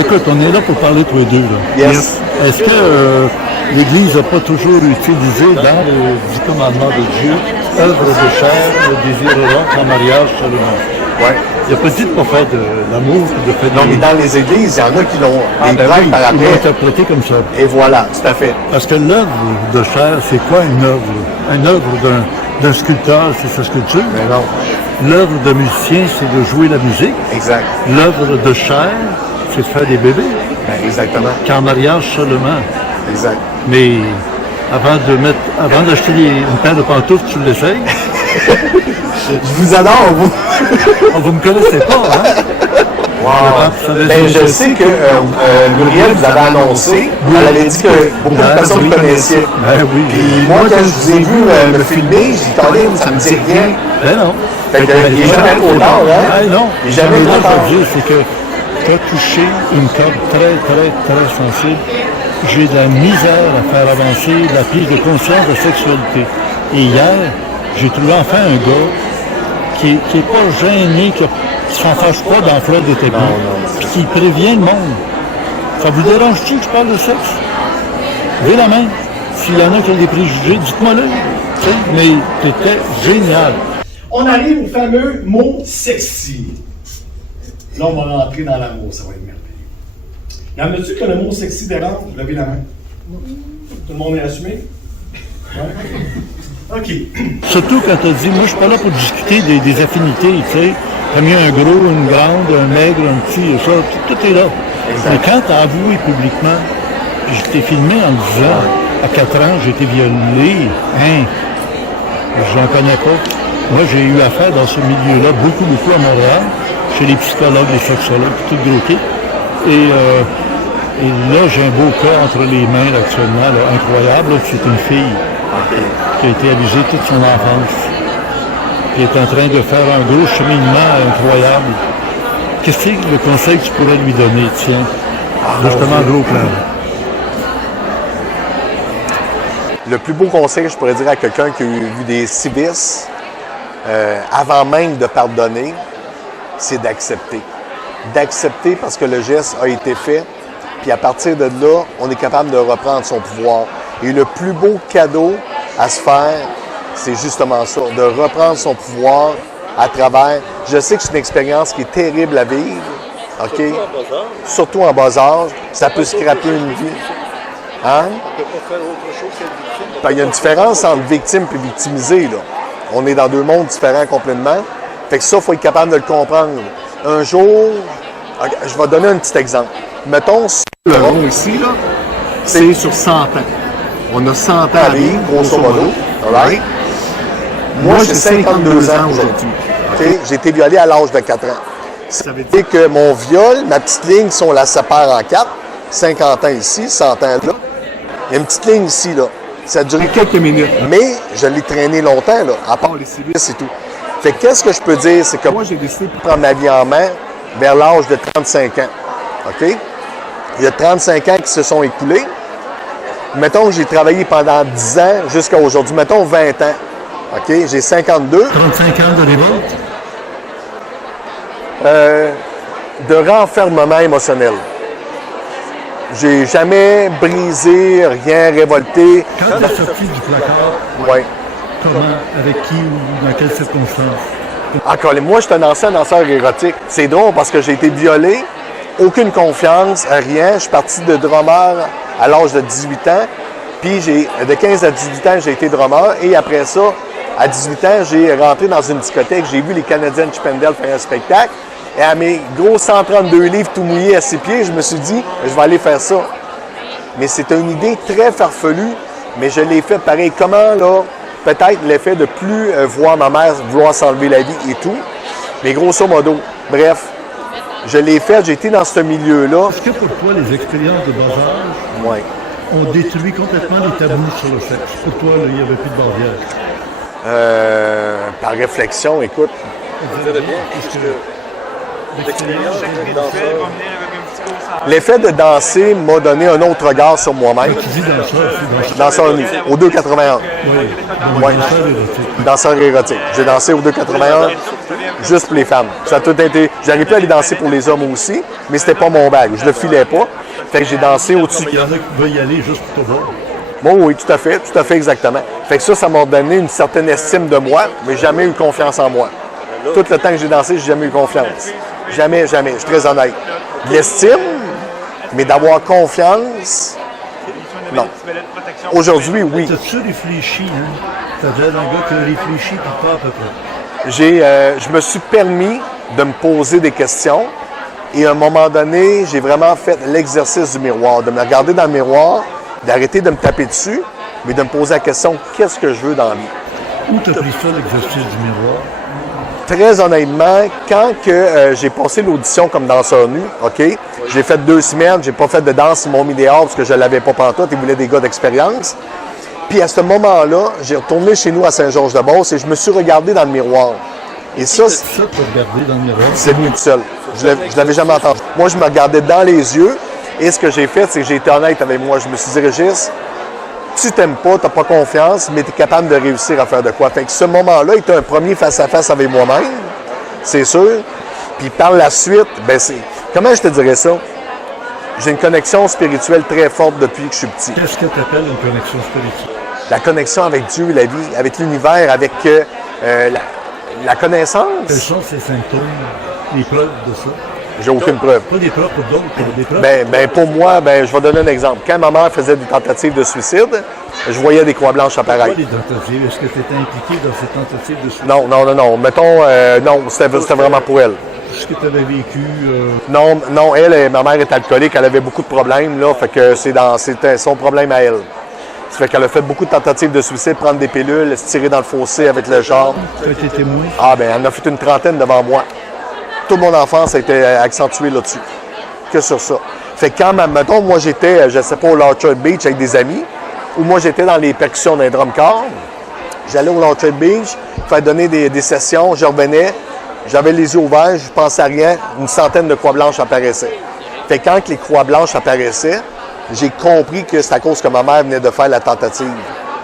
Écoute, on est là pour parler tous les deux. Là. Yes. Est-ce que l'Église n'a pas toujours utilisé dans le 10 commandements de Dieu, œuvre de chair, le désirera qu'en mariage seulement? Ouais. Il n'a pas dit de ne pas faire de l'amour, de faire Non, mais dans les églises, il y en a qui l'ont des ben prêtres oui, par ils l'ont après. interprété comme ça. Et voilà, tout à fait. Parce que l'œuvre de chair, c'est quoi une œuvre? Une œuvre d'un sculpteur, c'est sa sculpture. Mais non, L'œuvre d'un musicien, c'est de jouer la musique. exact. L'œuvre de chair, c'est de faire des bébés. Ben, exactement. Qu'en mariage seulement. Exact. Mais avant d'acheter une paire de pantoufles, tu l'essayes. Je vous adore, vous. Oh, vous me connaissez pas, hein? Ben, je sais que Muriel vous avait annoncé, elle avait dit que beaucoup de personnes vous connaissaient. Ben oui. Puis moi, quand je vous ai vu me filmer, j'ai dit, attendez, ça me dit rien. Ben non. Fait que, il est jamais trop tard, hein? Ah non. Il est jamais Moi, trop tard. je veux dire, c'est que tu as touché une corde très, très, très sensible. J'ai de la misère à faire avancer la prise de conscience de sexualité. Et hier, j'ai trouvé enfin un gars qui est pas gêné, qui s'en fâche pas dans la fleur de tapis, puis qui prévient le monde. Ça vous dérange-tu que je parle de sexe? Levez la main. S'il y en a qui ont des préjugés, dites-moi-le. Tu sais, mais c'était génial. On arrive au fameux mot sexy. Là, on va rentrer dans l'amour, ça va être merveilleux. Y en a-tu que le mot sexy dérange? Levez la main. Tout le monde est assumé? Ouais. OK. Surtout quand tu as dit, moi je suis pas là pour discuter des affinités, tu sais. T'as mis un gros, une grande, un maigre, un petit, ça, tout est là. Mais quand tu as avoué publiquement, je t'ai filmé en me disant, à 4 ans, j'ai été violé, hein, j'en connais pas. Moi, j'ai eu affaire dans ce milieu-là, beaucoup à Montréal, chez les psychologues, les sexologues, tout le gros kit. Et là, j'ai un beau cas entre les mains là, actuellement, là, incroyable. Là, c'est une fille qui a été abusée toute son enfance, qui est en train de faire un gros cheminement incroyable. Qu'est-ce que le conseil que tu pourrais lui donner, tiens? Justement, gros plan. Le plus beau conseil que je pourrais dire à quelqu'un qui a vu des sévices, avant même de pardonner, c'est d'accepter. D'accepter parce que le geste a été fait, puis à partir de là, on est capable de reprendre son pouvoir. Et le plus beau cadeau à se faire, c'est justement ça, de reprendre son pouvoir à travers... Je sais que c'est une expérience qui est terrible à vivre, OK? Surtout en bas âge. Ça peut scraper une vie. Hein? On ne peut pas faire autre chose qu'être victime. Ben, il y a une différence entre victime et victimisé, là. On est dans deux mondes différents complètement. Fait que ça, il faut être capable de le comprendre. Un jour, je vais donner un petit exemple. Mettons, le rond ici, là, c'est sur 100 ans. On a 100 ans à vivre, grosso modo. Right? Moi, j'ai 52 ans aujourd'hui. Okay? J'ai été violé à l'âge de 4 ans. Ça veut dire que mon viol, ma petite ligne, si on la sépare en 4, 50 ans ici, 100 ans là, il y a une petite ligne ici, là. Ça a duré quelques minutes. Mais je l'ai traîné longtemps, là, à part les sévices et tout. Fait que qu'est-ce que je peux dire? C'est que moi, j'ai décidé de prendre ma vie en main vers l'âge de 35 ans. OK? Il y a 35 ans qui se sont écoulés. Mettons que j'ai travaillé pendant 10 ans jusqu'à aujourd'hui. Mettons 20 ans. OK? J'ai 52. 35 ans de révolte? De renfermement émotionnel. J'ai jamais brisé, rien révolté. Quand tu es sorti du placard, Ouais. comment, avec qui ou dans quelles circonstances? Encore, moi, je suis un ancien danseur érotique. C'est drôle parce que j'ai été violé, aucune confiance, rien. Je suis parti de drummer à l'âge de 18 ans. Puis, de 15 à 18 ans, j'ai été drummer. Et après ça, à 18 ans, j'ai rentré dans une discothèque. J'ai vu les Canadiens de Chippendale faire un spectacle. Et à mes gros 132 livres tout mouillés à ses pieds, je me suis dit, je vais aller faire ça. Mais c'était une idée très farfelue, mais je l'ai fait pareil. Comment, là, peut-être l'effet de plus voir ma mère vouloir s'enlever la vie et tout. Mais grosso modo, bref, je l'ai fait, j'ai été dans ce milieu-là. Est-ce que pour toi, les expériences de bas âge Ouais. ont détruit complètement les tabous sur le sexe? Pour toi, là, il n'y avait plus de barrière. Par réflexion, écoute, Vous allez bien, puisque l'expérience de danseur, l'effet de danser m'a donné un autre regard sur moi-même. Tu dis dans ça, c'est Danseur nu, au 281. Oui, Ouais. danseur érotique. Danseur érotique. J'ai dansé au 281 juste pour les femmes. Ça a tout été. J'aurais pu aller danser pour les hommes aussi, mais c'était pas mon bag. Je le filais pas. Fait que j'ai dansé au-dessus. Il y en a qui veulent y aller juste pour te voir. Bon, oui, tout à fait exactement. Fait que ça m'a donné une certaine estime de moi, mais jamais eu confiance en moi. Tout le temps que j'ai dansé, j'ai jamais eu confiance. Jamais, jamais. Je suis très honnête. De l'estime, mais d'avoir confiance, non. Aujourd'hui, oui. T'as-tu réfléchi, hein? T'as déjà un gars qui a réfléchi, puis pas à peu près. Je me suis permis de me poser des questions et à un moment donné, j'ai vraiment fait l'exercice du miroir, de me regarder dans le miroir, d'arrêter de me taper dessus, mais de me poser la question, qu'est-ce que je veux dans la vie? Où t'as pris ça, l'exercice du miroir? Très honnêtement, quand que j'ai passé l'audition comme danseur nu, OK, j'ai fait 2 semaines, j'ai pas fait de danse, ils m'ont mis dehors parce que je l'avais pas pantoute, ils voulaient des gars d'expérience. Puis à ce moment-là, j'ai retourné chez nous à Saint-Georges-de-Beauce et je me suis regardé dans le miroir. Et ça, Ça, tu regarder dans le miroir. c'est venu tout seul. Je l'avais jamais entendu. Moi, je me regardais dans les yeux et ce que j'ai fait, c'est que j'ai été honnête avec moi. Je me suis dit, Régis, tu t'aimes pas, tu n'as pas confiance, mais tu es capable de réussir à faire de quoi. Fait que ce moment-là était un premier face-à-face avec moi-même, c'est sûr. Puis par la suite, ben c'est... Comment je te dirais ça? J'ai une connexion spirituelle très forte depuis que je suis petit. Qu'est-ce que tu appelles une connexion spirituelle? La connexion avec Dieu, la vie, avec l'univers, avec la connaissance. Quels sont ces symptômes, les preuves de ça? J'ai aucune preuve. Pas des preuves pour d'autres, des preuves. Ben, pour moi, je vais donner un exemple. Quand ma mère faisait des tentatives de suicide, je voyais des croix blanches Pas apparaître. des tentatives. Est-ce que tu étais impliqué dans ces tentatives de suicide? Non. Mettons, non, c'était vraiment pour elle. Ce que tu avais vécu, Non, ma mère est alcoolique, elle avait beaucoup de problèmes, là, fait que c'était son problème à elle. Ça fait qu'elle a fait beaucoup de tentatives de suicide, prendre des pilules, se tirer dans le fossé avec le char. tu as été témoin. Elle en a fait une trentaine devant moi. Toute mon enfance a été accentuée là-dessus, que sur ça. Fait que quand, mettons, moi j'étais, je sais pas, au Orchard Beach avec des amis, ou moi j'étais dans les percussions d'un drum corps, j'allais au Orchard Beach, faire donner des sessions, je revenais, j'avais les yeux ouverts, je pensais à rien, une centaine de croix blanches apparaissaient. Fait que quand les croix blanches apparaissaient, j'ai compris que c'est à cause que ma mère venait de faire la tentative.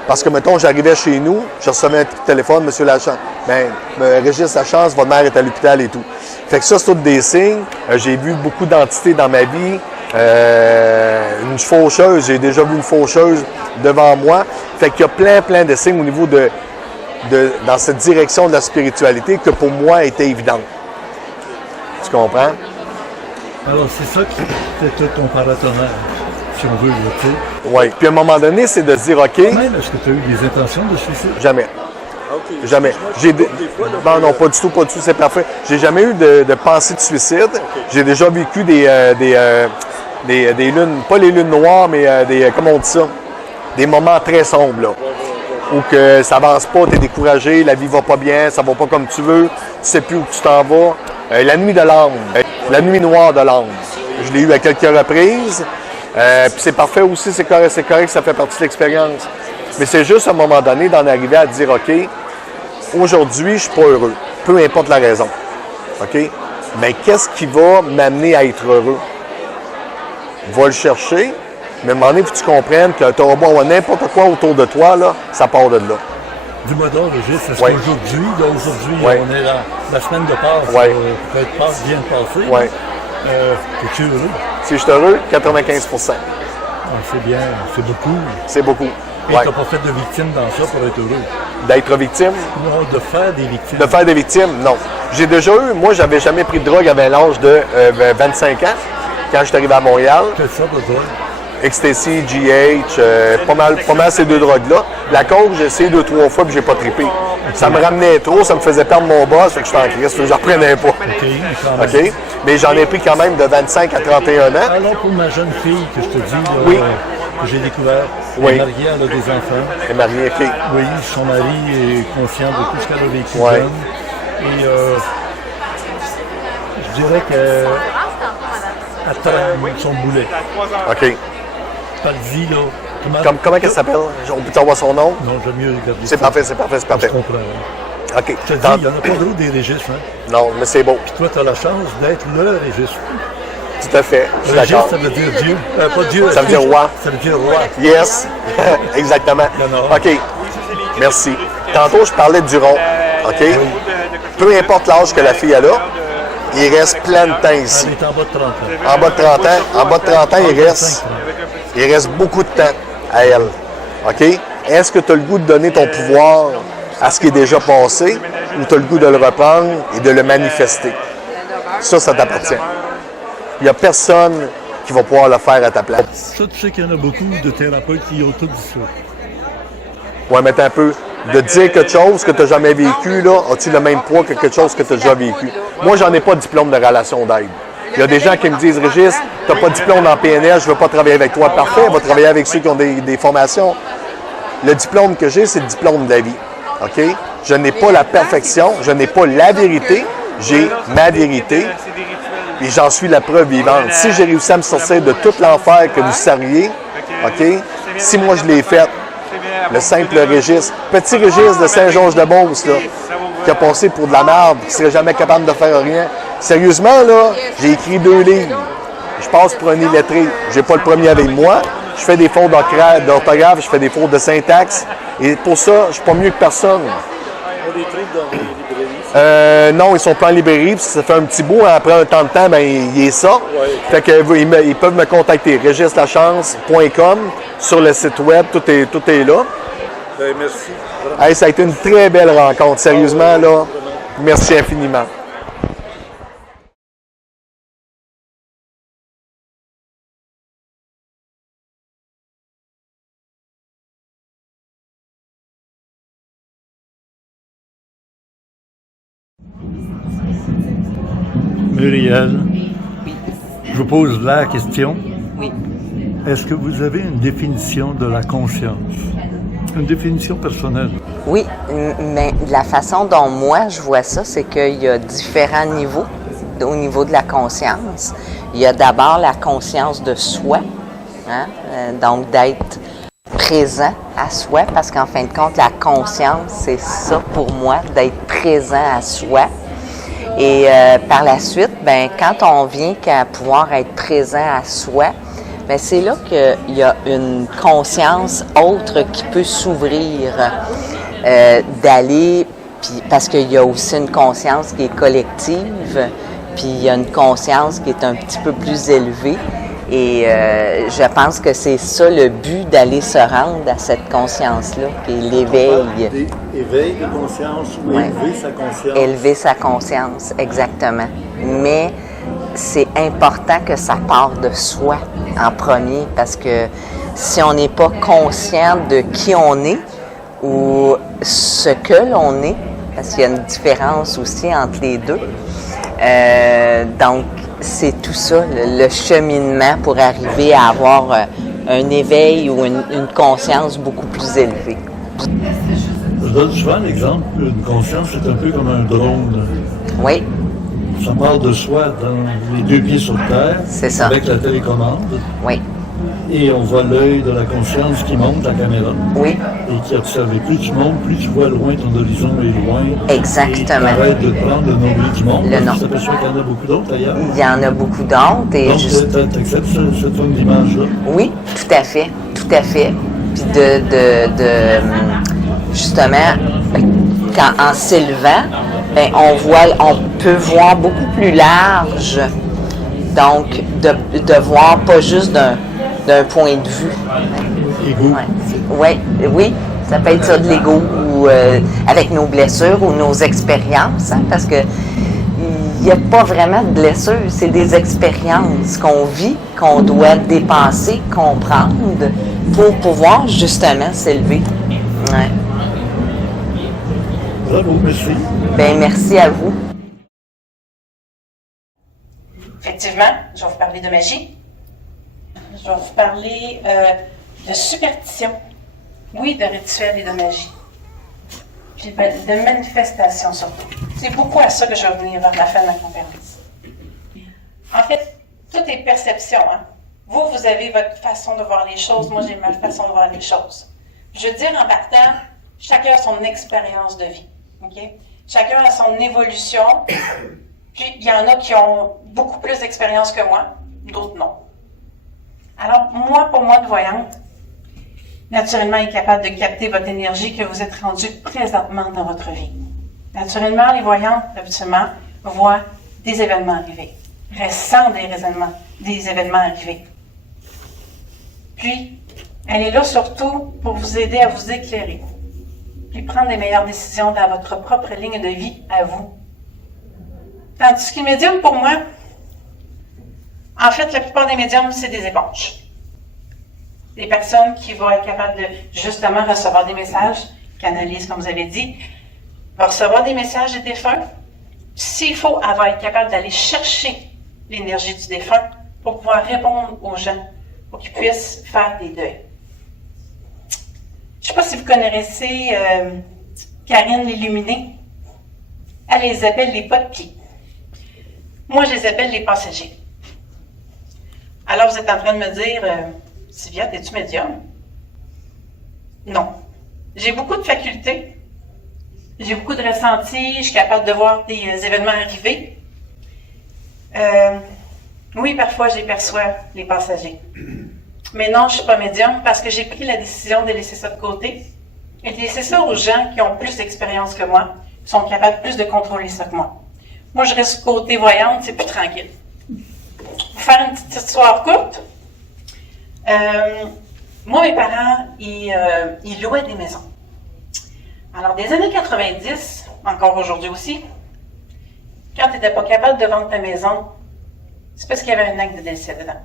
Parce que, mettons, j'arrivais chez nous, je recevais un téléphone, Monsieur Lachance, Régis Lachance, votre mère est à l'hôpital et tout. Fait que ça, c'est tous des signes. J'ai vu beaucoup d'entités dans ma vie. Une faucheuse, j'ai déjà vu une faucheuse devant moi. Fait qu'il y a plein de signes au niveau dans cette direction de la spiritualité que pour moi était évidente. Tu comprends? Alors, c'est ça qui était ton paratonnerre, si on veut, là, tu sais. Oui. Puis à un moment donné, c'est de se dire, OK, Même, est-ce que tu as eu des intentions de suicide? jamais. OK. Jamais. Non, pas du tout, c'est parfait. J'ai jamais eu de pensée de suicide. J'ai déjà vécu des lunes, pas les lunes noires, mais comment on dit ça? Des moments très sombres, là. Où que ça avance pas, tu es découragé, la vie va pas bien, ça va pas comme tu veux, tu sais plus où tu t'en vas. La nuit de l'âme, la nuit noire de l'âme. Je l'ai eu à quelques reprises. Puis c'est parfait aussi, c'est correct, ça fait partie de l'expérience. Mais c'est juste à un moment donné d'en arriver à dire, OK, aujourd'hui, je suis pas heureux, peu importe la raison. OK? Mais qu'est-ce qui va m'amener à être heureux? Va le chercher, mais à un moment donné, il faut que tu comprennes que tu auras beau avoir n'importe quoi autour de toi, là, ça part de là. Dis-moi donc, Régis, est-ce Ouais. qu'aujourd'hui, Ouais. on est la semaine de Pâques, Ouais. peut-être Pâques vient de passer. Ouais. Es-tu heureux? Si je suis heureux, 95 Ah, c'est bien, c'est beaucoup. c'est beaucoup. Et Ouais. tu n'as pas fait de victime dans ça pour être heureux. D'être victime, Non, de faire des victimes. de faire des victimes, non. J'ai déjà eu, moi, j'avais jamais pris de drogue avant l'âge de 25 ans, quand je suis arrivé à Montréal. Quelle sorte de drogue? Ecstasy, GH, pas mal ces deux drogues-là. La coke, j'ai essayé 2-3 fois puis j'ai pas trippé. Ça me ramenait trop, ça me faisait perdre mon boss, fait que j'étais en crise, fait que je reprenais pas. OK, quand même. OK? Mais j'en ai pris quand même de 25 à 31 ans. Alors, pour ma jeune fille que je te dis, là, Oui. que j'ai découvert, elle Oui. est mariée, elle a des enfants. Elle est mariée, OK. Oui, son mari est conscient de tout ce qu'elle a vécu Ouais. jeune. Et je dirais qu'elle traîne son boulet. OK. Parle-y, là. Comment qu'elle s'appelle? On peut avoir son nom? Non, j'aime mieux regarder C'est ça. parfait, c'est parfait, c'est Je parfait. comprends. Hein. OK. Je te dis, il n'y en a pas d'autres des registres. Hein. Non, mais c'est beau. Toi, tu as la chance d'être le registre. Tout à fait. Je suis Registre, d'accord. ça veut dire Dieu. Pas Dieu. Ça veut dire roi. Ça veut dire roi. Yes. Exactement. Il y en a un. OK. Merci. Tantôt, je parlais du rond. OK? Peu importe l'âge que la fille a là, il reste plein de temps ici. Elle est en bas de 30 ans. En bas de 30 ans, il reste beaucoup de temps à elle. OK? Est-ce que tu as le goût de donner ton pouvoir à ce qui est déjà passé ou tu as le goût de le reprendre et de le manifester? Ça t'appartient. Il n'y a personne qui va pouvoir le faire à ta place. Ça, tu sais qu'il y en a beaucoup de thérapeutes qui ont tout dit ça. Ouais, mais un peu. De dire quelque chose que tu n'as jamais vécu, là, as-tu le même poids que quelque chose que tu as déjà vécu? Moi, j'en ai pas de diplôme de relation d'aide. Il y a des gens qui me disent, Régis, tu n'as pas de diplôme en PNL, je ne veux pas travailler avec toi. Parfait, on va travailler avec ceux qui ont des formations. Le diplôme que j'ai, c'est le diplôme de la vie. OK? Je n'ai pas la perfection, je n'ai pas la vérité, j'ai ma vérité. Et j'en suis la preuve vivante. Si j'ai réussi à me sortir de tout l'enfer que vous seriez, OK? Si moi je l'ai fait, le simple Régis, petit Régis de Saint-Georges-de-Beauce, là, qui a passé pour de la merde, qui serait jamais capable de faire rien. Sérieusement, là, j'ai écrit 2 livres. Je passe pour un illettré. J'ai pas le premier avec moi. Je fais des fautes d'orthographe, je fais des fautes de syntaxe. Et pour ça, je suis pas mieux que personne. On les trouve dans les librairies. Non, ils sont pas en librairie, parce que ça fait un petit bout. Après un temps de temps, ben, il est ça. Ouais. Fait que ils peuvent me contacter. regislachance.com sur le site web, tout est là. Ben, merci. Hey, ça a été une très belle rencontre. Sérieusement, là, merci infiniment. Muriel, je vous pose la question. Oui. Est-ce que vous avez une définition de la conscience? Une définition personnelle? Oui, mais la façon dont moi je vois ça, c'est qu'il y a différents niveaux au niveau de la conscience. Il y a d'abord la conscience de soi, hein? Donc d'être présent à soi, parce qu'en fin de compte, la conscience, c'est ça pour moi, d'être présent à soi. Et par la suite, ben, quand on vient qu'à pouvoir être présent à soi, ben, c'est là qu'il y a une conscience autre qui peut s'ouvrir, d'aller, puis parce qu'il y a aussi une conscience qui est collective, puis il y a une conscience qui est un petit peu plus élevée. Et je pense que c'est ça le but d'aller se rendre à cette conscience-là, qui est l'éveil. Éveil de conscience ou Ouais. élever sa conscience? Élever sa conscience, exactement. Mais c'est important que ça parte de soi en premier, parce que si on n'est pas conscient de qui on est ou ce que l'on est, parce qu'il y a une différence aussi entre les deux, donc c'est tout ça, le cheminement pour arriver à avoir un éveil ou une conscience beaucoup plus élevée. Je donne souvent l'exemple qu'une conscience, c'est un peu comme un drone. Oui, Ça part de soi dans les 2 pieds sur terre, C'est ça. avec la télécommande, oui, et on voit l'œil de la conscience qui monte la caméra. oui, Et qui observe. Et plus tu montes, plus tu vois loin, ton horizon est loin. Exactement. Et arrête de prendre le nombril du monde. Le nom. Tu t'aperçois qu'il y en a beaucoup d'autres d'ailleurs. il y en a beaucoup d'autres. Et Donc, juste- tu acceptes cette forme d'image-là. Oui, tout à fait, tout à fait. Puis justement, en s'élevant, ben, on peut voir beaucoup plus large. Donc, de voir pas juste d'un point de vue. Égo. Oui, ça peut être ça de l'ego ou avec nos blessures ou nos expériences, hein, parce que il n'y a pas vraiment de blessures, c'est des expériences qu'on vit, qu'on doit dépasser, comprendre pour pouvoir justement s'élever. Ouais. Bravo, merci. Ben merci à vous. Effectivement, je vais vous parler de magie. Je vais vous parler de superstition. Oui, de rituels et de magie. Puis de manifestation surtout. C'est beaucoup à ça que je vais venir vers la fin de ma conférence. En fait, tout est perception. Hein? Vous avez votre façon de voir les choses. Moi, j'ai ma façon de voir les choses. Je veux dire, en partant, chacun a son expérience de vie. Okay? Chacun a son évolution. Puis, il y en a qui ont beaucoup plus d'expérience que moi, d'autres non. Alors, pour moi, de voyante, naturellement, est capable de capter votre énergie que vous êtes rendu présentement dans votre vie. Naturellement, les voyantes, habituellement, voient des événements arriver, ressentent des événements arriver. Puis, elle est là surtout pour vous aider à vous éclairer, puis prendre les meilleures décisions dans votre propre ligne de vie à vous. Tandis que les médiums, pour moi, en fait, la plupart des médiums, c'est des éponges. Des personnes qui vont être capables de, justement, recevoir des messages, canalisent, comme vous avez dit, va recevoir des messages des défunts. S'il faut, elle va être capable d'aller chercher l'énergie du défunt pour pouvoir répondre aux gens, pour qu'ils puissent faire des deuils. Je ne sais pas si vous connaissez Karine l'illuminée, elle les appelle les pas de pied. Moi, je les appelle les passagers. Alors, vous êtes en train de me dire, Sylvia, es-tu médium? Non. J'ai beaucoup de facultés. J'ai beaucoup de ressentis. Je suis capable de voir des événements arriver. Oui, parfois, je les perçois, les passagers. Mais non, je ne suis pas médium parce que j'ai pris la décision de laisser ça de côté et de laisser ça aux gens qui ont plus d'expérience que moi, qui sont capables plus de contrôler ça que moi. Moi, je reste côté voyante, c'est plus tranquille. Pour faire une petite histoire courte, moi, mes parents, ils louaient des maisons. Alors, des années 90, encore aujourd'hui aussi, quand tu n'étais pas capable de vendre ta maison, c'est parce qu'il y avait un acte de décès dedans.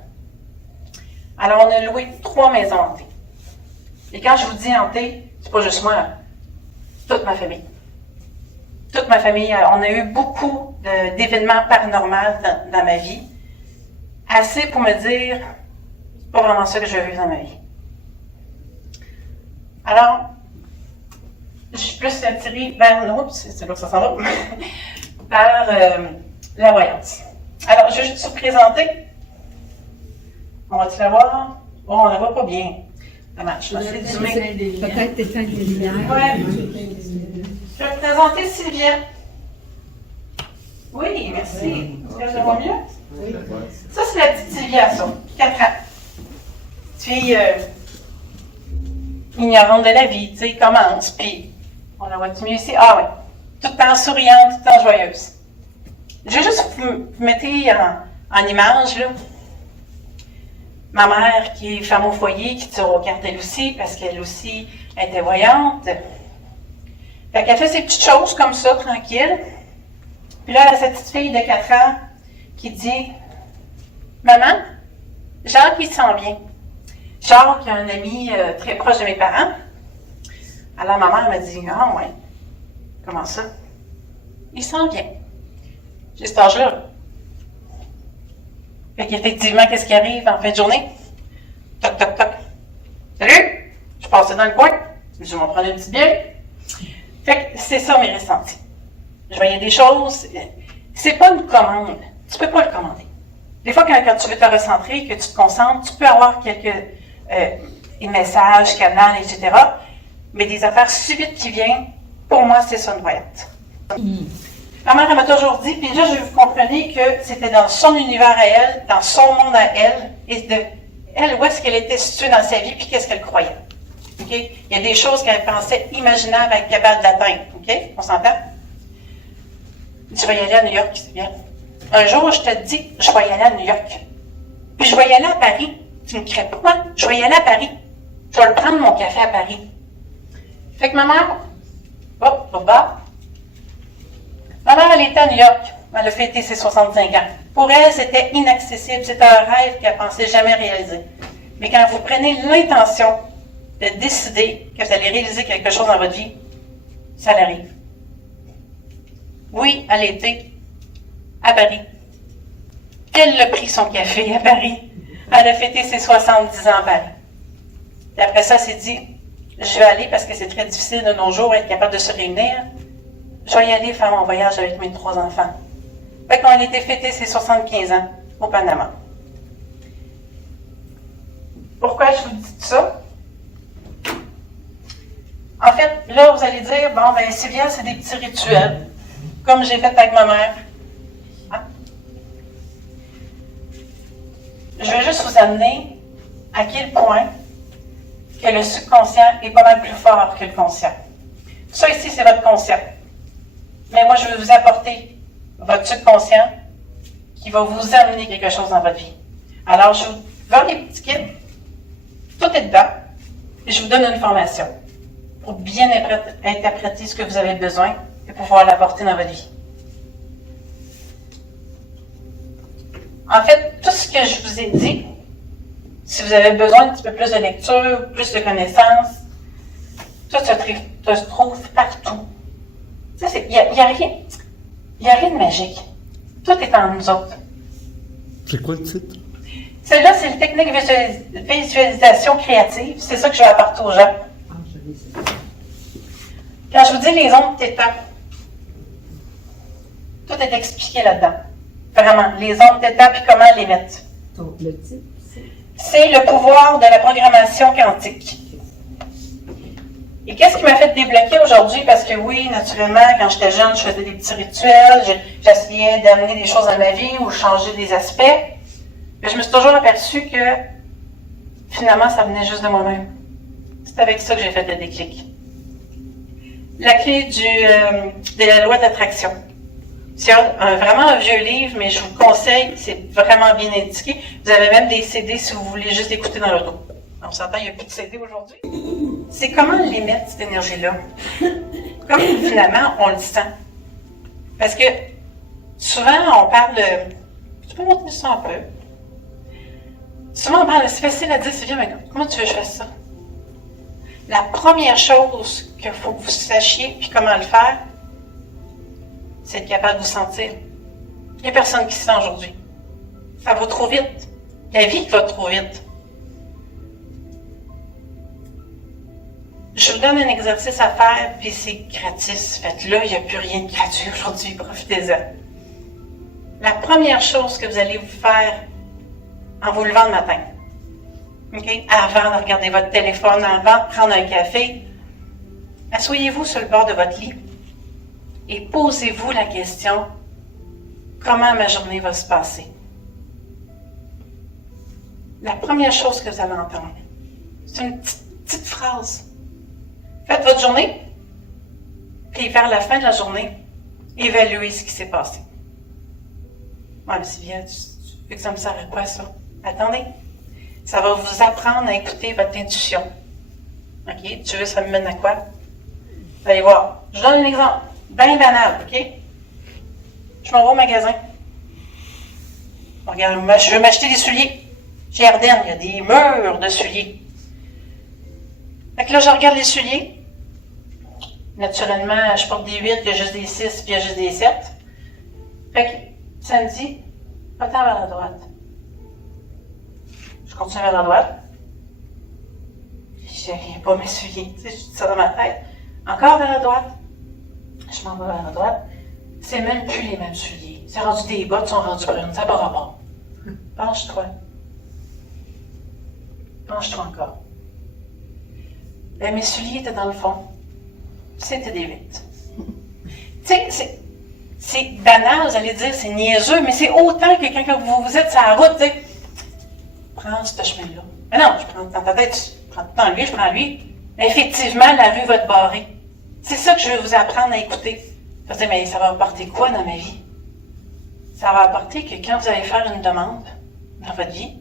Alors, on a loué 3 maisons hantées. Et quand je vous dis hantées, c'est pas juste moi, toute ma famille. Toute ma famille, on a eu beaucoup d'événements paranormaux dans ma vie. Assez pour me dire, c'est pas vraiment ça que je veux vivre dans ma vie. Alors, je suis plus attirée vers l'autre, c'est là que ça s'en va, vers la voyance. Alors, je vais juste vous présenter. On va-tu la voir? Bon, on la voit pas bien. Dommage, je vais essayer de zoomer. Peut-être éteindre les lumières. Ouais. Je vais vous présenter Sylvia. Oui, merci. Est-ce que je vois mieux? Oui. Ça, c'est la petite Sylvia, ça. 4 ans. Fille ignorante de la vie, tu sais, commence, puis on la voit-tu mieux ici? Ah oui. Tout le temps souriante, tout le temps joyeuse. Je vais juste vous mettre en image, là, ma mère qui est femme au foyer, qui tire aux cartes elle aussi, parce qu'elle aussi était voyante. Fait qu'elle fait ses petites choses comme ça, tranquille. Puis là, elle a cette petite fille de 4 ans qui dit « Maman, Jacques, il s'en vient. » Jacques a un ami très proche de mes parents. Alors ma mère m'a dit « Ah ouais, comment ça? Il s'en vient. » J'ai cet âge-là. Fait qu'effectivement, qu'est-ce qui arrive en fin de journée? Toc, toc, toc. Salut! Je passais dans le coin. Je vais m'en prendre une petite bière. Fait que c'est ça mes ressentis. Je voyais des choses. C'est pas une commande. Tu peux pas le commander. Des fois, quand tu veux te recentrer, que tu te concentres, tu peux avoir quelques messages, canaux, etc. Mais des affaires subites qui viennent, pour moi, c'est ça une voyante. Ma mère, elle m'a toujours dit, puis là, je vous comprenez que c'était dans son univers à elle, dans son monde à elle, et de elle, où est-ce qu'elle était située dans sa vie, puis qu'est-ce qu'elle croyait. OK? Il y a des choses qu'elle pensait imaginables, être capable d'atteindre. OK? On s'entend? Je vais y aller à New York, c'est bien. Un jour, je te dis, je vais y aller à New York. Puis je vais y aller à Paris. Tu me crées pas, moi? Je vais y aller à Paris. Je vais le prendre, mon café à Paris. Fait que ma mère, hop, au bas. Ma mère, elle était à New York. Elle a fêté ses 65 ans. Pour elle, c'était inaccessible. C'était un rêve qu'elle ne pensait jamais réaliser. Mais quand vous prenez l'intention de décider que vous allez réaliser quelque chose dans votre vie, ça l'arrive. Oui, elle était à Paris. Elle a pris son café à Paris. Elle a fêté ses 70 ans à Paris. Et après ça, elle s'est dit, je vais aller parce que c'est très difficile de nos jours être capable de se réunir. Je vais y aller faire mon voyage avec mes 3 enfants. Fait qu'on a été fêter ses 75 ans au Panama. Pourquoi je vous dis tout ça? En fait, là, vous allez dire, bon, ben, Sylvia, c'est des petits rituels, comme j'ai fait avec ma mère. Hein? Je vais juste vous amener à quel point que le subconscient est pas mal plus fort que le conscient. Ça ici, c'est votre conscient. Mais moi, je vais vous apporter votre subconscient qui va vous amener quelque chose dans votre vie. Alors, je vous donne des petits kits. Tout est dedans. Et je vous donne une formation pour bien interpréter ce que vous avez besoin et pouvoir l'apporter dans votre vie. En fait, tout ce que je vous ai dit, si vous avez besoin d'un petit peu plus de lecture, plus de connaissances, tout se trouve partout. Il n'y a rien de magique. Tout est en nous autres. C'est quoi le titre? Celle-là, c'est une technique de visualisation créative. C'est ça que je vais apporter aux gens. Quand je vous dis les ondes θ, tout est expliqué là-dedans. Vraiment, les ondes θ puis comment les mettre. Donc, le titre, C'est le pouvoir de la programmation quantique. Et qu'est-ce qui m'a fait débloquer aujourd'hui? Parce que oui, naturellement, quand j'étais jeune, je faisais des petits rituels, j'essayais d'amener des choses à ma vie ou changer des aspects. Mais je me suis toujours aperçue que finalement, ça venait juste de moi-même. C'est avec ça que j'ai fait le déclic. La clé de la loi d'attraction. C'est vraiment un vieux livre, mais je vous le conseille, c'est vraiment bien indiqué. Vous avez même des CD si vous voulez juste écouter dans l'auto. On s'entend, il n'y a plus de CD aujourd'hui. C'est comment l'émettre, cette énergie-là. Comme finalement, on le sent. Parce que souvent, on parle de... Tu peux monter ça un peu? Souvent, on parle de... C'est facile à dire, c'est bien, mais comment tu veux que je fasse ça? La première chose qu'il faut que vous sachiez, puis comment le faire, c'est être capable de vous sentir. Il n'y a personne qui se sent aujourd'hui. Ça va trop vite. La vie va trop vite. Je vous donne un exercice à faire, puis c'est gratis. Faites-le, il n'y a plus rien de gratuit aujourd'hui, profitez-en. La première chose que vous allez vous faire en vous levant le matin, okay? Avant de regarder votre téléphone, avant de prendre un café, asseyez-vous sur le bord de votre lit et posez-vous la question, comment ma journée va se passer? La première chose que vous allez entendre, c'est une petite phrase. Faites votre journée, puis vers la fin de la journée, évaluez ce qui s'est passé. Ouais, mais Sylvia, tu veux que ça me sert à quoi, ça? Attendez. Ça va vous apprendre à écouter votre intuition. OK? Tu veux, ça me mène à quoi? Vous allez voir. Je vous donne un exemple. Bien banal, OK? Je m'en vais au magasin. Regarde, je veux m'acheter des souliers. Chez Ardennes, il y a des murs de souliers. Fait que là, je regarde les souliers. Naturellement, je porte des 8, il y a juste des 6, puis il y a juste des 7. Fait que, ça me dit, va-t'en vers la droite. Je continue vers la droite. Je ne viens pas m'essuyer. Tu sais, je dis ça dans ma tête. Encore vers la droite. Je m'en vais vers la droite. C'est même plus les mêmes souliers. C'est rendu des bottes, sont rendues brunes. Ça n'a pas rapport. Penche-toi. Penche-toi encore. Ben, mes souliers étaient dans le fond. C'était des 8. Tu sais, c'est banal, vous allez dire, c'est niaiseux, mais c'est autant que quand vous êtes sur la route, tu sais, prends ce chemin-là. Mais non, je prends dans ta tête, tu prends lui, je prends lui. Mais effectivement, la rue va te barrer. C'est ça que je veux vous apprendre à écouter. Vous allez dire, mais ça va apporter quoi dans ma vie? Ça va apporter que quand vous allez faire une demande dans votre vie,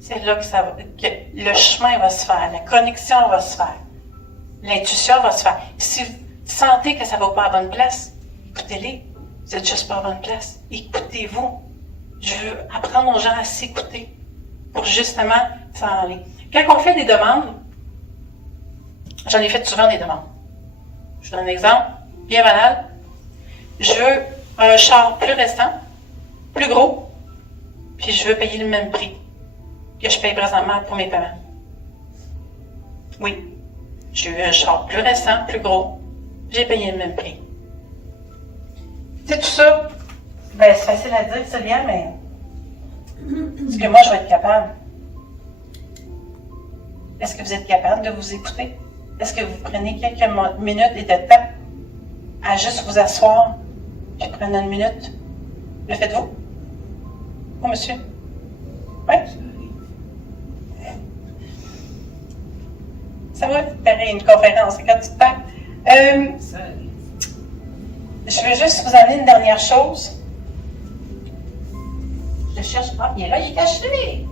c'est là que le chemin va se faire, la connexion va se faire, l'intuition va se faire. Si vous sentez que ça ne va pas à la bonne place, écoutez-les. Vous n'êtes juste pas à la bonne place. Écoutez-vous. Je veux apprendre aux gens à s'écouter pour justement s'en aller. Quand on fait des demandes, j'en ai fait souvent des demandes. Je donne un exemple, bien banal. Je veux un char plus récent, plus gros, puis je veux payer le même prix que je paye présentement pour mes paiements. Oui, j'ai eu un char plus récent, plus gros, j'ai payé le même prix. Tu sais, tout ça, ben, c'est facile à dire, c'est bien, mais est-ce que moi, je vais être capable? Est-ce que vous êtes capable de vous écouter? Est-ce que vous prenez quelques minutes et de temps à juste vous asseoir et prendre une minute? Le faites-vous? Oh, monsieur? Oui? Ça va faire une conférence, c'est quand tu te parles. Je veux juste vous amener une dernière chose. Je cherche. Ah, il est là, il est caché.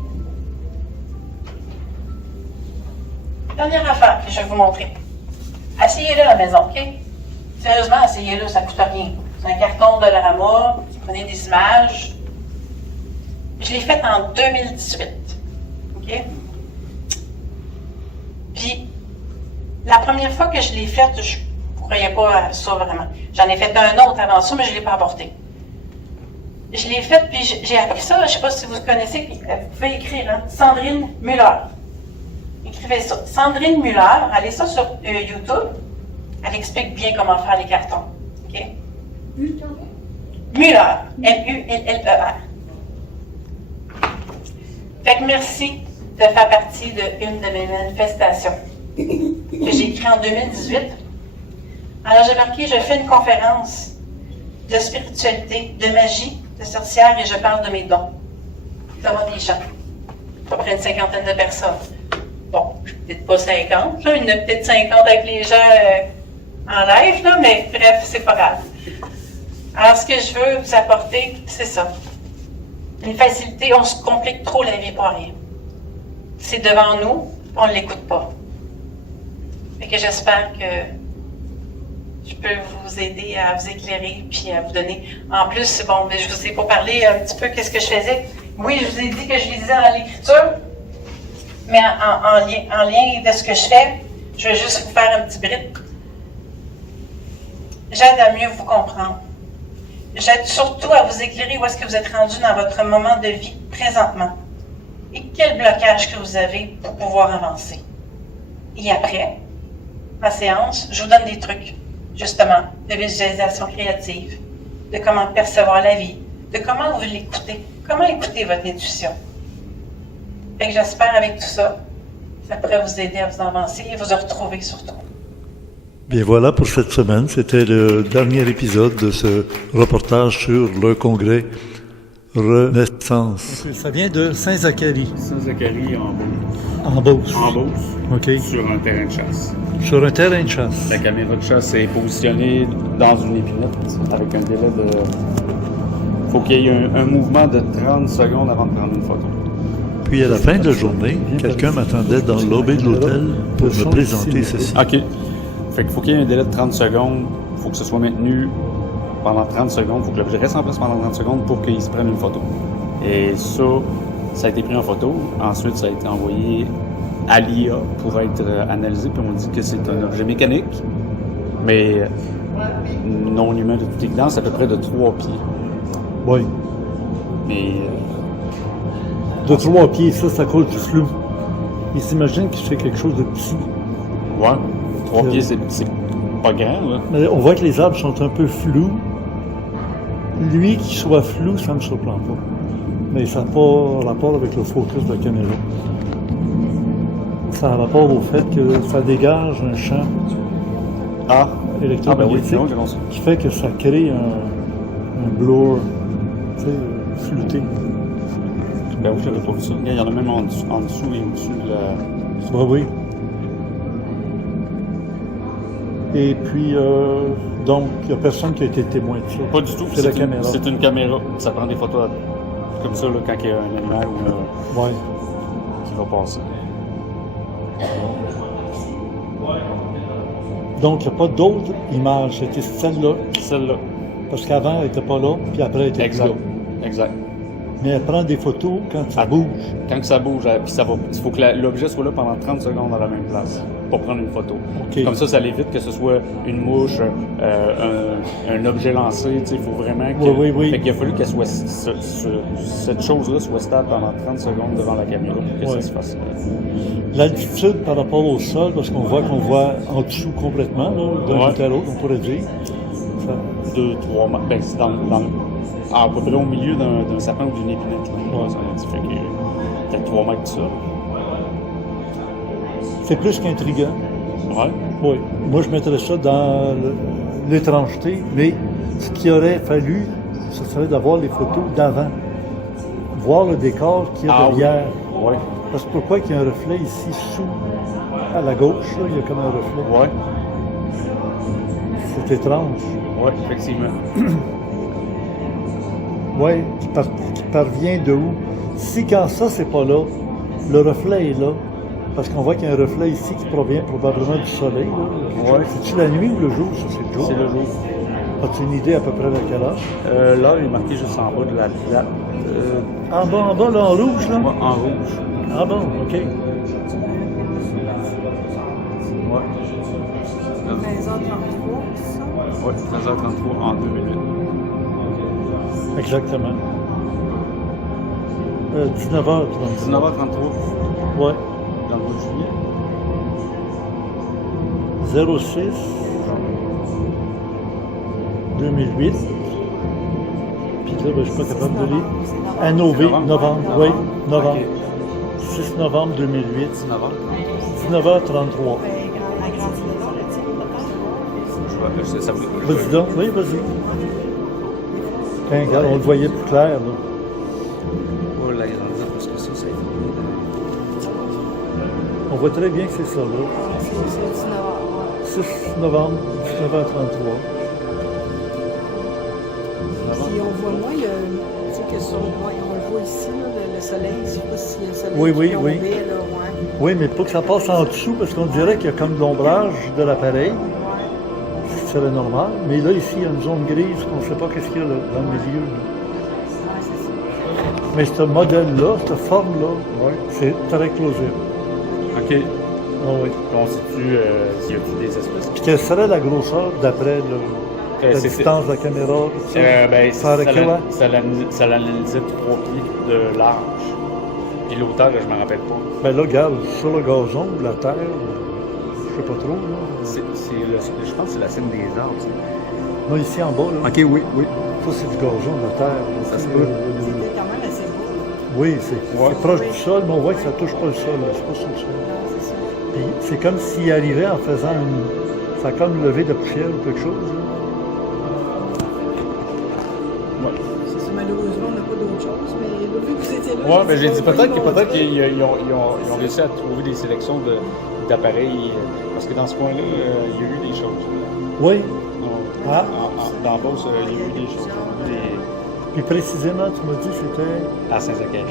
Dernière affaire que je vais vous montrer. Asseyez-le à la maison, OK? Sérieusement, asseyez-le, ça ne coûte rien. C'est un carton de Dollarama, vous prenez des images. Je l'ai fait en 2018. OK? Puis, la première fois que je l'ai faite, je ne croyais pas à ça vraiment. J'en ai fait un autre avant ça, mais je ne l'ai pas apporté. Je l'ai faite, puis j'ai appris ça, je ne sais pas si vous connaissez, puis vous pouvez écrire, hein? Sandrine Muller. Écrivez ça. Sandrine Muller, allez ça sur YouTube. Elle explique bien comment faire les cartons. OK? Muller. M-U-L-L-E-R. Fait que merci de faire partie d'une de mes manifestations que j'ai écrite en 2018. Alors j'ai marqué, je fais une conférence de spiritualité, de magie, de sorcière et je parle de mes dons. Ça va des gens. À peu près une cinquantaine de personnes. Bon, peut-être pas 50, là, il y en a peut-être 50 avec les gens en live, là, mais bref, c'est pas grave. Alors, ce que je veux vous apporter, c'est ça. Une facilité, on se complique trop la vie pour rien. C'est devant nous, on ne l'écoute pas. Fait que j'espère que je peux vous aider à vous éclairer puis à vous donner. En plus, bon, ben, je vous ai pas parlé un petit peu qu'est-ce que je faisais. Oui, je vous ai dit que je lisais dans l'écriture, mais en lien de ce que je fais, je vais juste vous faire un petit brit. J'aide à mieux vous comprendre. J'aide surtout à vous éclairer où est-ce que vous êtes rendu dans votre moment de vie présentement. Et quel blocage que vous avez pour pouvoir avancer. Et après, ma séance, je vous donne des trucs, justement, de visualisation créative, de comment percevoir la vie, de comment vous l'écoutez, comment écouter votre intuition. Fait que j'espère avec tout ça, ça pourrait vous aider à vous avancer et vous retrouver surtout. Bien voilà pour cette semaine. C'était le dernier épisode de ce reportage sur le congrès Renaissance. Ça vient de Saint-Zacharie. Saint-Zacharie En Beauce. En Beauce. OK. Sur un terrain de chasse. Sur un terrain de chasse. La caméra de chasse est positionnée dans une épinette avec un délai de... Il faut qu'il y ait un mouvement de 30 secondes avant de prendre une photo. Puis à la fin de la journée, quelqu'un m'attendait dans le lobby de l'hôtel pour me présenter ceci. OK. Fait qu'il faut qu'il y ait un délai de 30 secondes. Il faut que ce soit maintenu pendant 30 secondes. Il faut que l'objet reste en place pendant 30 secondes pour qu'il se prenne une photo. Et ça a été pris en photo. Ensuite, ça a été envoyé à l'IA pour être analysé. Puis on dit que c'est un objet mécanique, mais non humain de toute évidence, à peu près de 3 pieds. Oui. Mais... de 3 pieds, ça, c'est à cause du flou. Il s'imagine qu'il fait quelque chose de petit. Ouais. 3 pieds, c'est pas grand, là. Mais on voit que les arbres sont un peu flous. Lui, qu'il soit flou, ça ne me surprend pas. Mais ça n'a pas rapport avec le focus de la caméra. Ça a rapport au fait que ça dégage un champ électromagnétique qui fait que ça crée un blur, tu sais, flouté. Ben oui, j'avais pas vu ça. Il y en a même en dessous et au-dessus de la... Oui. Et puis, donc, il n'y a personne qui a été témoin de ça. Pas du tout. C'est la caméra. C'est une caméra. Ça prend des photos comme ça, là, quand il y a un animal qui va passer. Donc, il n'y a pas d'autres images. C'était celle-là. Celle-là. Parce qu'avant, elle n'était pas là, puis après, elle était là. Exact. Mais elle prend des photos quand ça bouge. Quand ça bouge, puis ça va. Il faut que l'objet soit là pendant 30 secondes à la même place pour prendre une photo. Okay. Comme ça évite que ce soit une mouche, un objet lancé. Il faut vraiment que. Oui. Fait qu'il a fallu que cette chose-là soit stable pendant 30 secondes devant la caméra pour que ça se fasse. L'altitude par rapport au sol, parce qu'on voit en dessous complètement, d'un bout à l'autre, on pourrait dire. 2-3 mètres. Ben, c'est à peu près au milieu d'un sapin ou d'une épinette. Ça fait que peut-être 3 mètres de ça. C'est plus qu'intriguant. Ouais. Oui. Moi, je mettrais ça dans l'étrangeté, mais ce qu'il aurait fallu, ce serait d'avoir les photos d'avant. Voir le décor qu'il y a derrière. Oui. Parce que pourquoi il y a un reflet ici à la gauche, là, il y a comme un reflet. Oui. C'est étrange. Oui, effectivement. Oui, qui parvient de où? Si quand ça, c'est pas là, le reflet est là. Parce qu'on voit qu'il y a un reflet ici qui provient probablement du soleil. Oui. C'est-tu la nuit ou le jour? Ça, c'est le jour. C'est le jour. As-tu une idée à peu près de quelle heure? Là, il est marqué juste en bas de la plate. En bas, là, en rouge, là? Ouais, en rouge. Ah bon, OK. Ouais. 13h33, ça? Oui, 13h33 en 2008. Exactement. 19h33. 19h33. Oui. Dans le mois de juillet. 06. 2008. Puis là, ben, je suis pas capable de lire. NOV, Novembre. novembre, oui, novembre. Ok. 6 novembre 2008, 19 ans. 19h33. La grande maison, le type, Ça vous... Vas-y donc, oui, vas-y. Tiens, regarde, on le voyait plus clair, là. Oh, l'agrandissement, parce que ça, c'est... On voit très bien que c'est ça, là. c'est 19 ans. 6 novembre, 19h33. Puis on voit moins, tu sais, que sur le on le voit ici, là, le soleil, je sais pas s'il y a le soleil Oui, qui oui, tombait, oui. là, ouais. Oui, mais pas que ça passe en dessous, parce qu'on dirait qu'il y a comme de l'ombrage de l'appareil. Ouais. Ce serait normal. Mais là, ici, il y a une zone grise, on ne sait pas qu'est-ce qu'il y a là, dans le milieu. Là. Ouais, c'est ça. Mais ce modèle-là, cette forme-là, ouais, c'est très plausible. OK. Ah oui. On sait-tu s'il y a des espèces? Puis quelle serait la grosseur d'après la c'est- distance de la caméra? Tout ça? Ben, Ça aurait que, ouais. ça l'analysait 3 pieds de large. Puis l'auteur, je ne me rappelle pas. Ben là, regarde, sur le gazon ou la terre, je sais pas trop, là. Je pense que c'est la scène des arbres. ça. Non, ici en bas, là. OK, oui, oui. Ça, c'est du gazon, de la terre. là. Ça se C'est, peut. C'était quand même assez beau, là. Oui, c'est Ouais. proche du sol, mais on voit que ça touche pas le sol, là. C'est pas sur le sol. Non, c'est ça. Puis c'est comme s'il arrivait en faisant une... Ça a comme une levée de poussière ou quelque chose, là. C'est ça, malheureusement, on n'a pas d'autre chose, mais là, vu que vous étiez là, Ouais, mais j'ai dit on va peut-être y qu'ils montrer. ils ont réussi à trouver des sélections d'appareils. Parce que dans ce coin-là, il y a eu des choses. Oui. Ah. Dans Beauce, il y a eu des choses. Puis précisément, tu m'as dit que c'était... À Saint-Zacharie.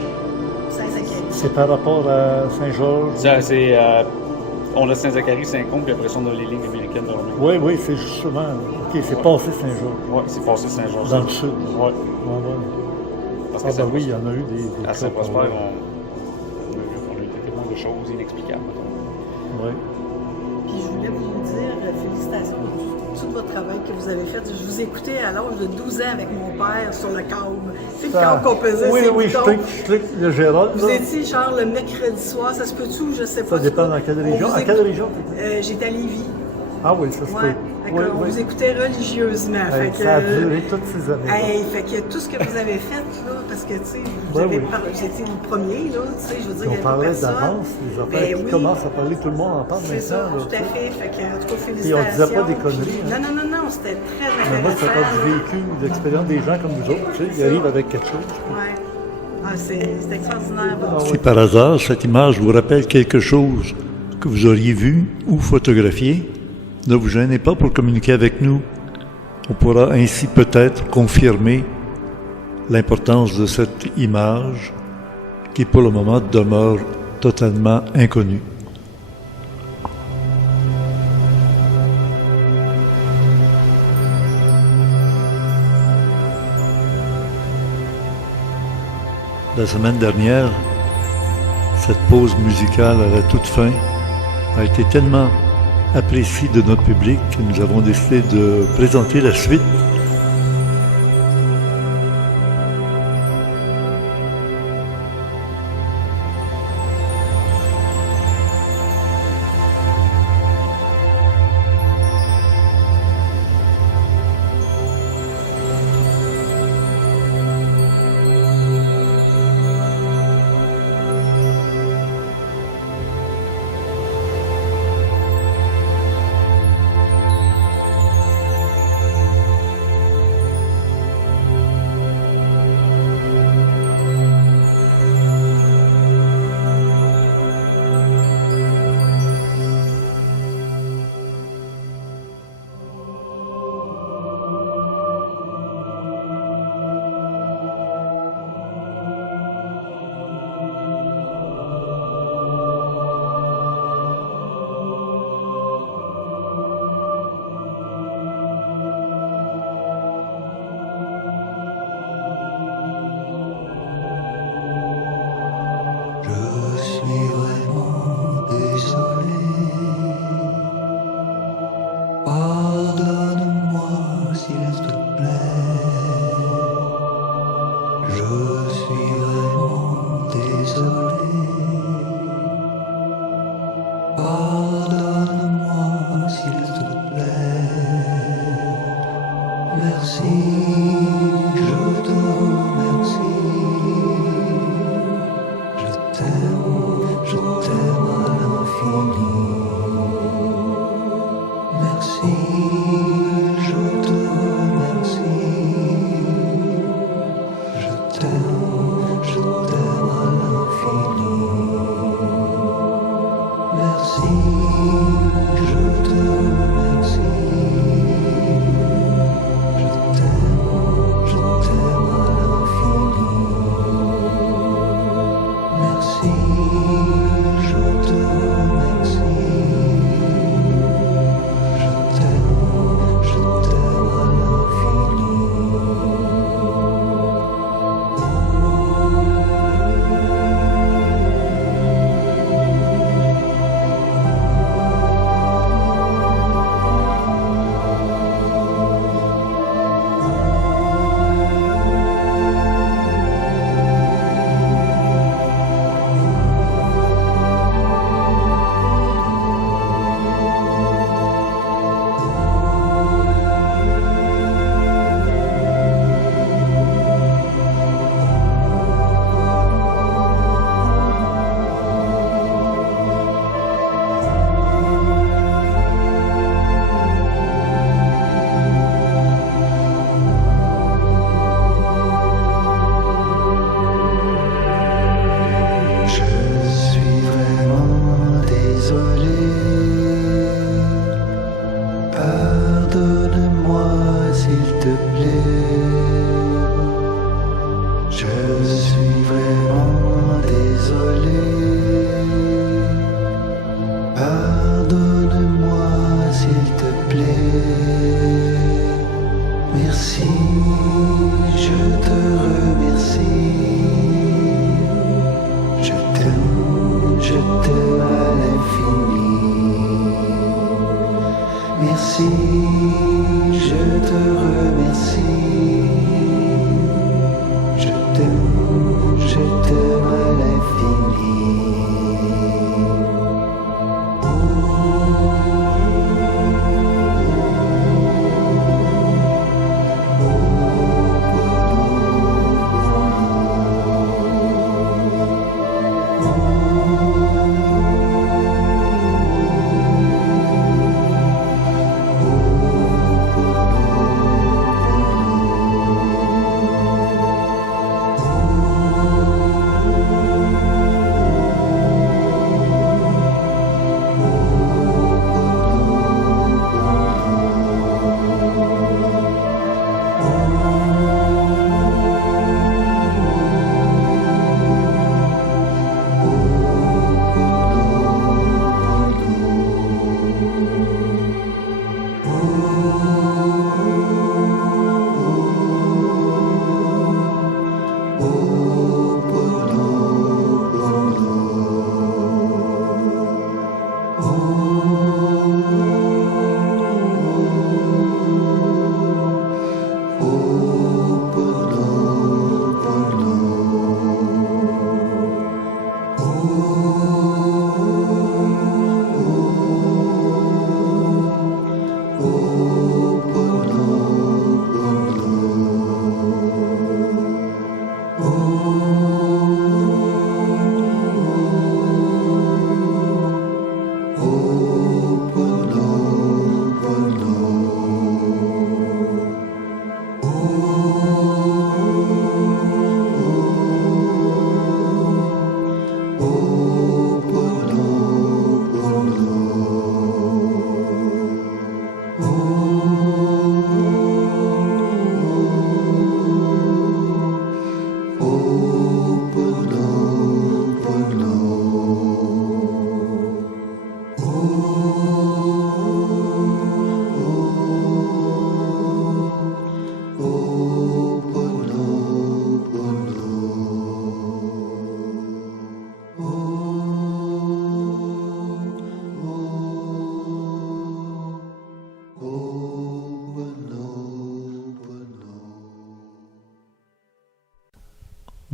Saint-Zacharie. C'est par rapport à Saint-Georges. Ça, c'est. On a Saint-Zacharie, Saint-Combe, puis après ça, on a les lignes américaines de Romain. Oui, oui, c'est justement... OK, c'est passé Saint-Georges. Oui, c'est passé Saint-Georges. Dans le sud. Oui. Ouais, ouais. Parce Ah que ben oui, il y en a eu des à cas, Saint-Prosper, ouais. on a eu des témoins de choses inexplicables. Oui. Puis je voulais vous dire félicitations pour tout votre travail que vous avez fait. Je vous écoutais à l'âge de 12 ans avec mon père sur le câble. C'est le câble qu'on pesait, Oui, c'est oui, je clique le Gérald. Vous là. étiez genre le mercredi soir, ça se peut-tu ou je sais pas. Ça dépend dans quelle région. À quelle région? J'étais à Lévis. Ah oui, ça se Ouais. peut. Fait Oui, qu'on oui. vous écoutait religieusement. Hey, Fait que, ça a duré toutes ces années. hey, fait que tout ce que vous avez fait, là, parce que, tu sais, vous Ouais, avez oui. parlé, vous étiez le premier, là, tu sais, je veux dire, il y On avait parlait personne. d'avance, les affaires Ben qui oui. commencent à parler, tout le monde en parle C'est ça, maintenant. là, tout à fait. Fait que, en tout cas, Puis félicitations. on disait pas des conneries, hein. Non, non, non, non, c'était très Mais moi, ça intéressant. pas du vécu, de l'expérience des gens comme nous autres. Tu sais, ils arrivent avec quelque chose. Ouais. Ah, c'est extraordinaire. Ah Bon. oui. Si par hasard, cette image vous rappelle quelque chose que vous auriez vu ou photographié, ne vous gênez pas pour communiquer avec nous. On pourra ainsi peut-être confirmer l'importance de cette image qui, pour le moment, demeure totalement inconnue. La semaine dernière, cette pause musicale à la toute fin a été tellement appréciée de notre public que nous avons décidé de présenter la suite.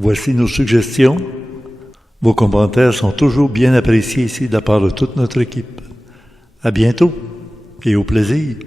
Voici nos suggestions. Vos commentaires sont toujours bien appréciés ici de la part de toute notre équipe. À bientôt et au plaisir.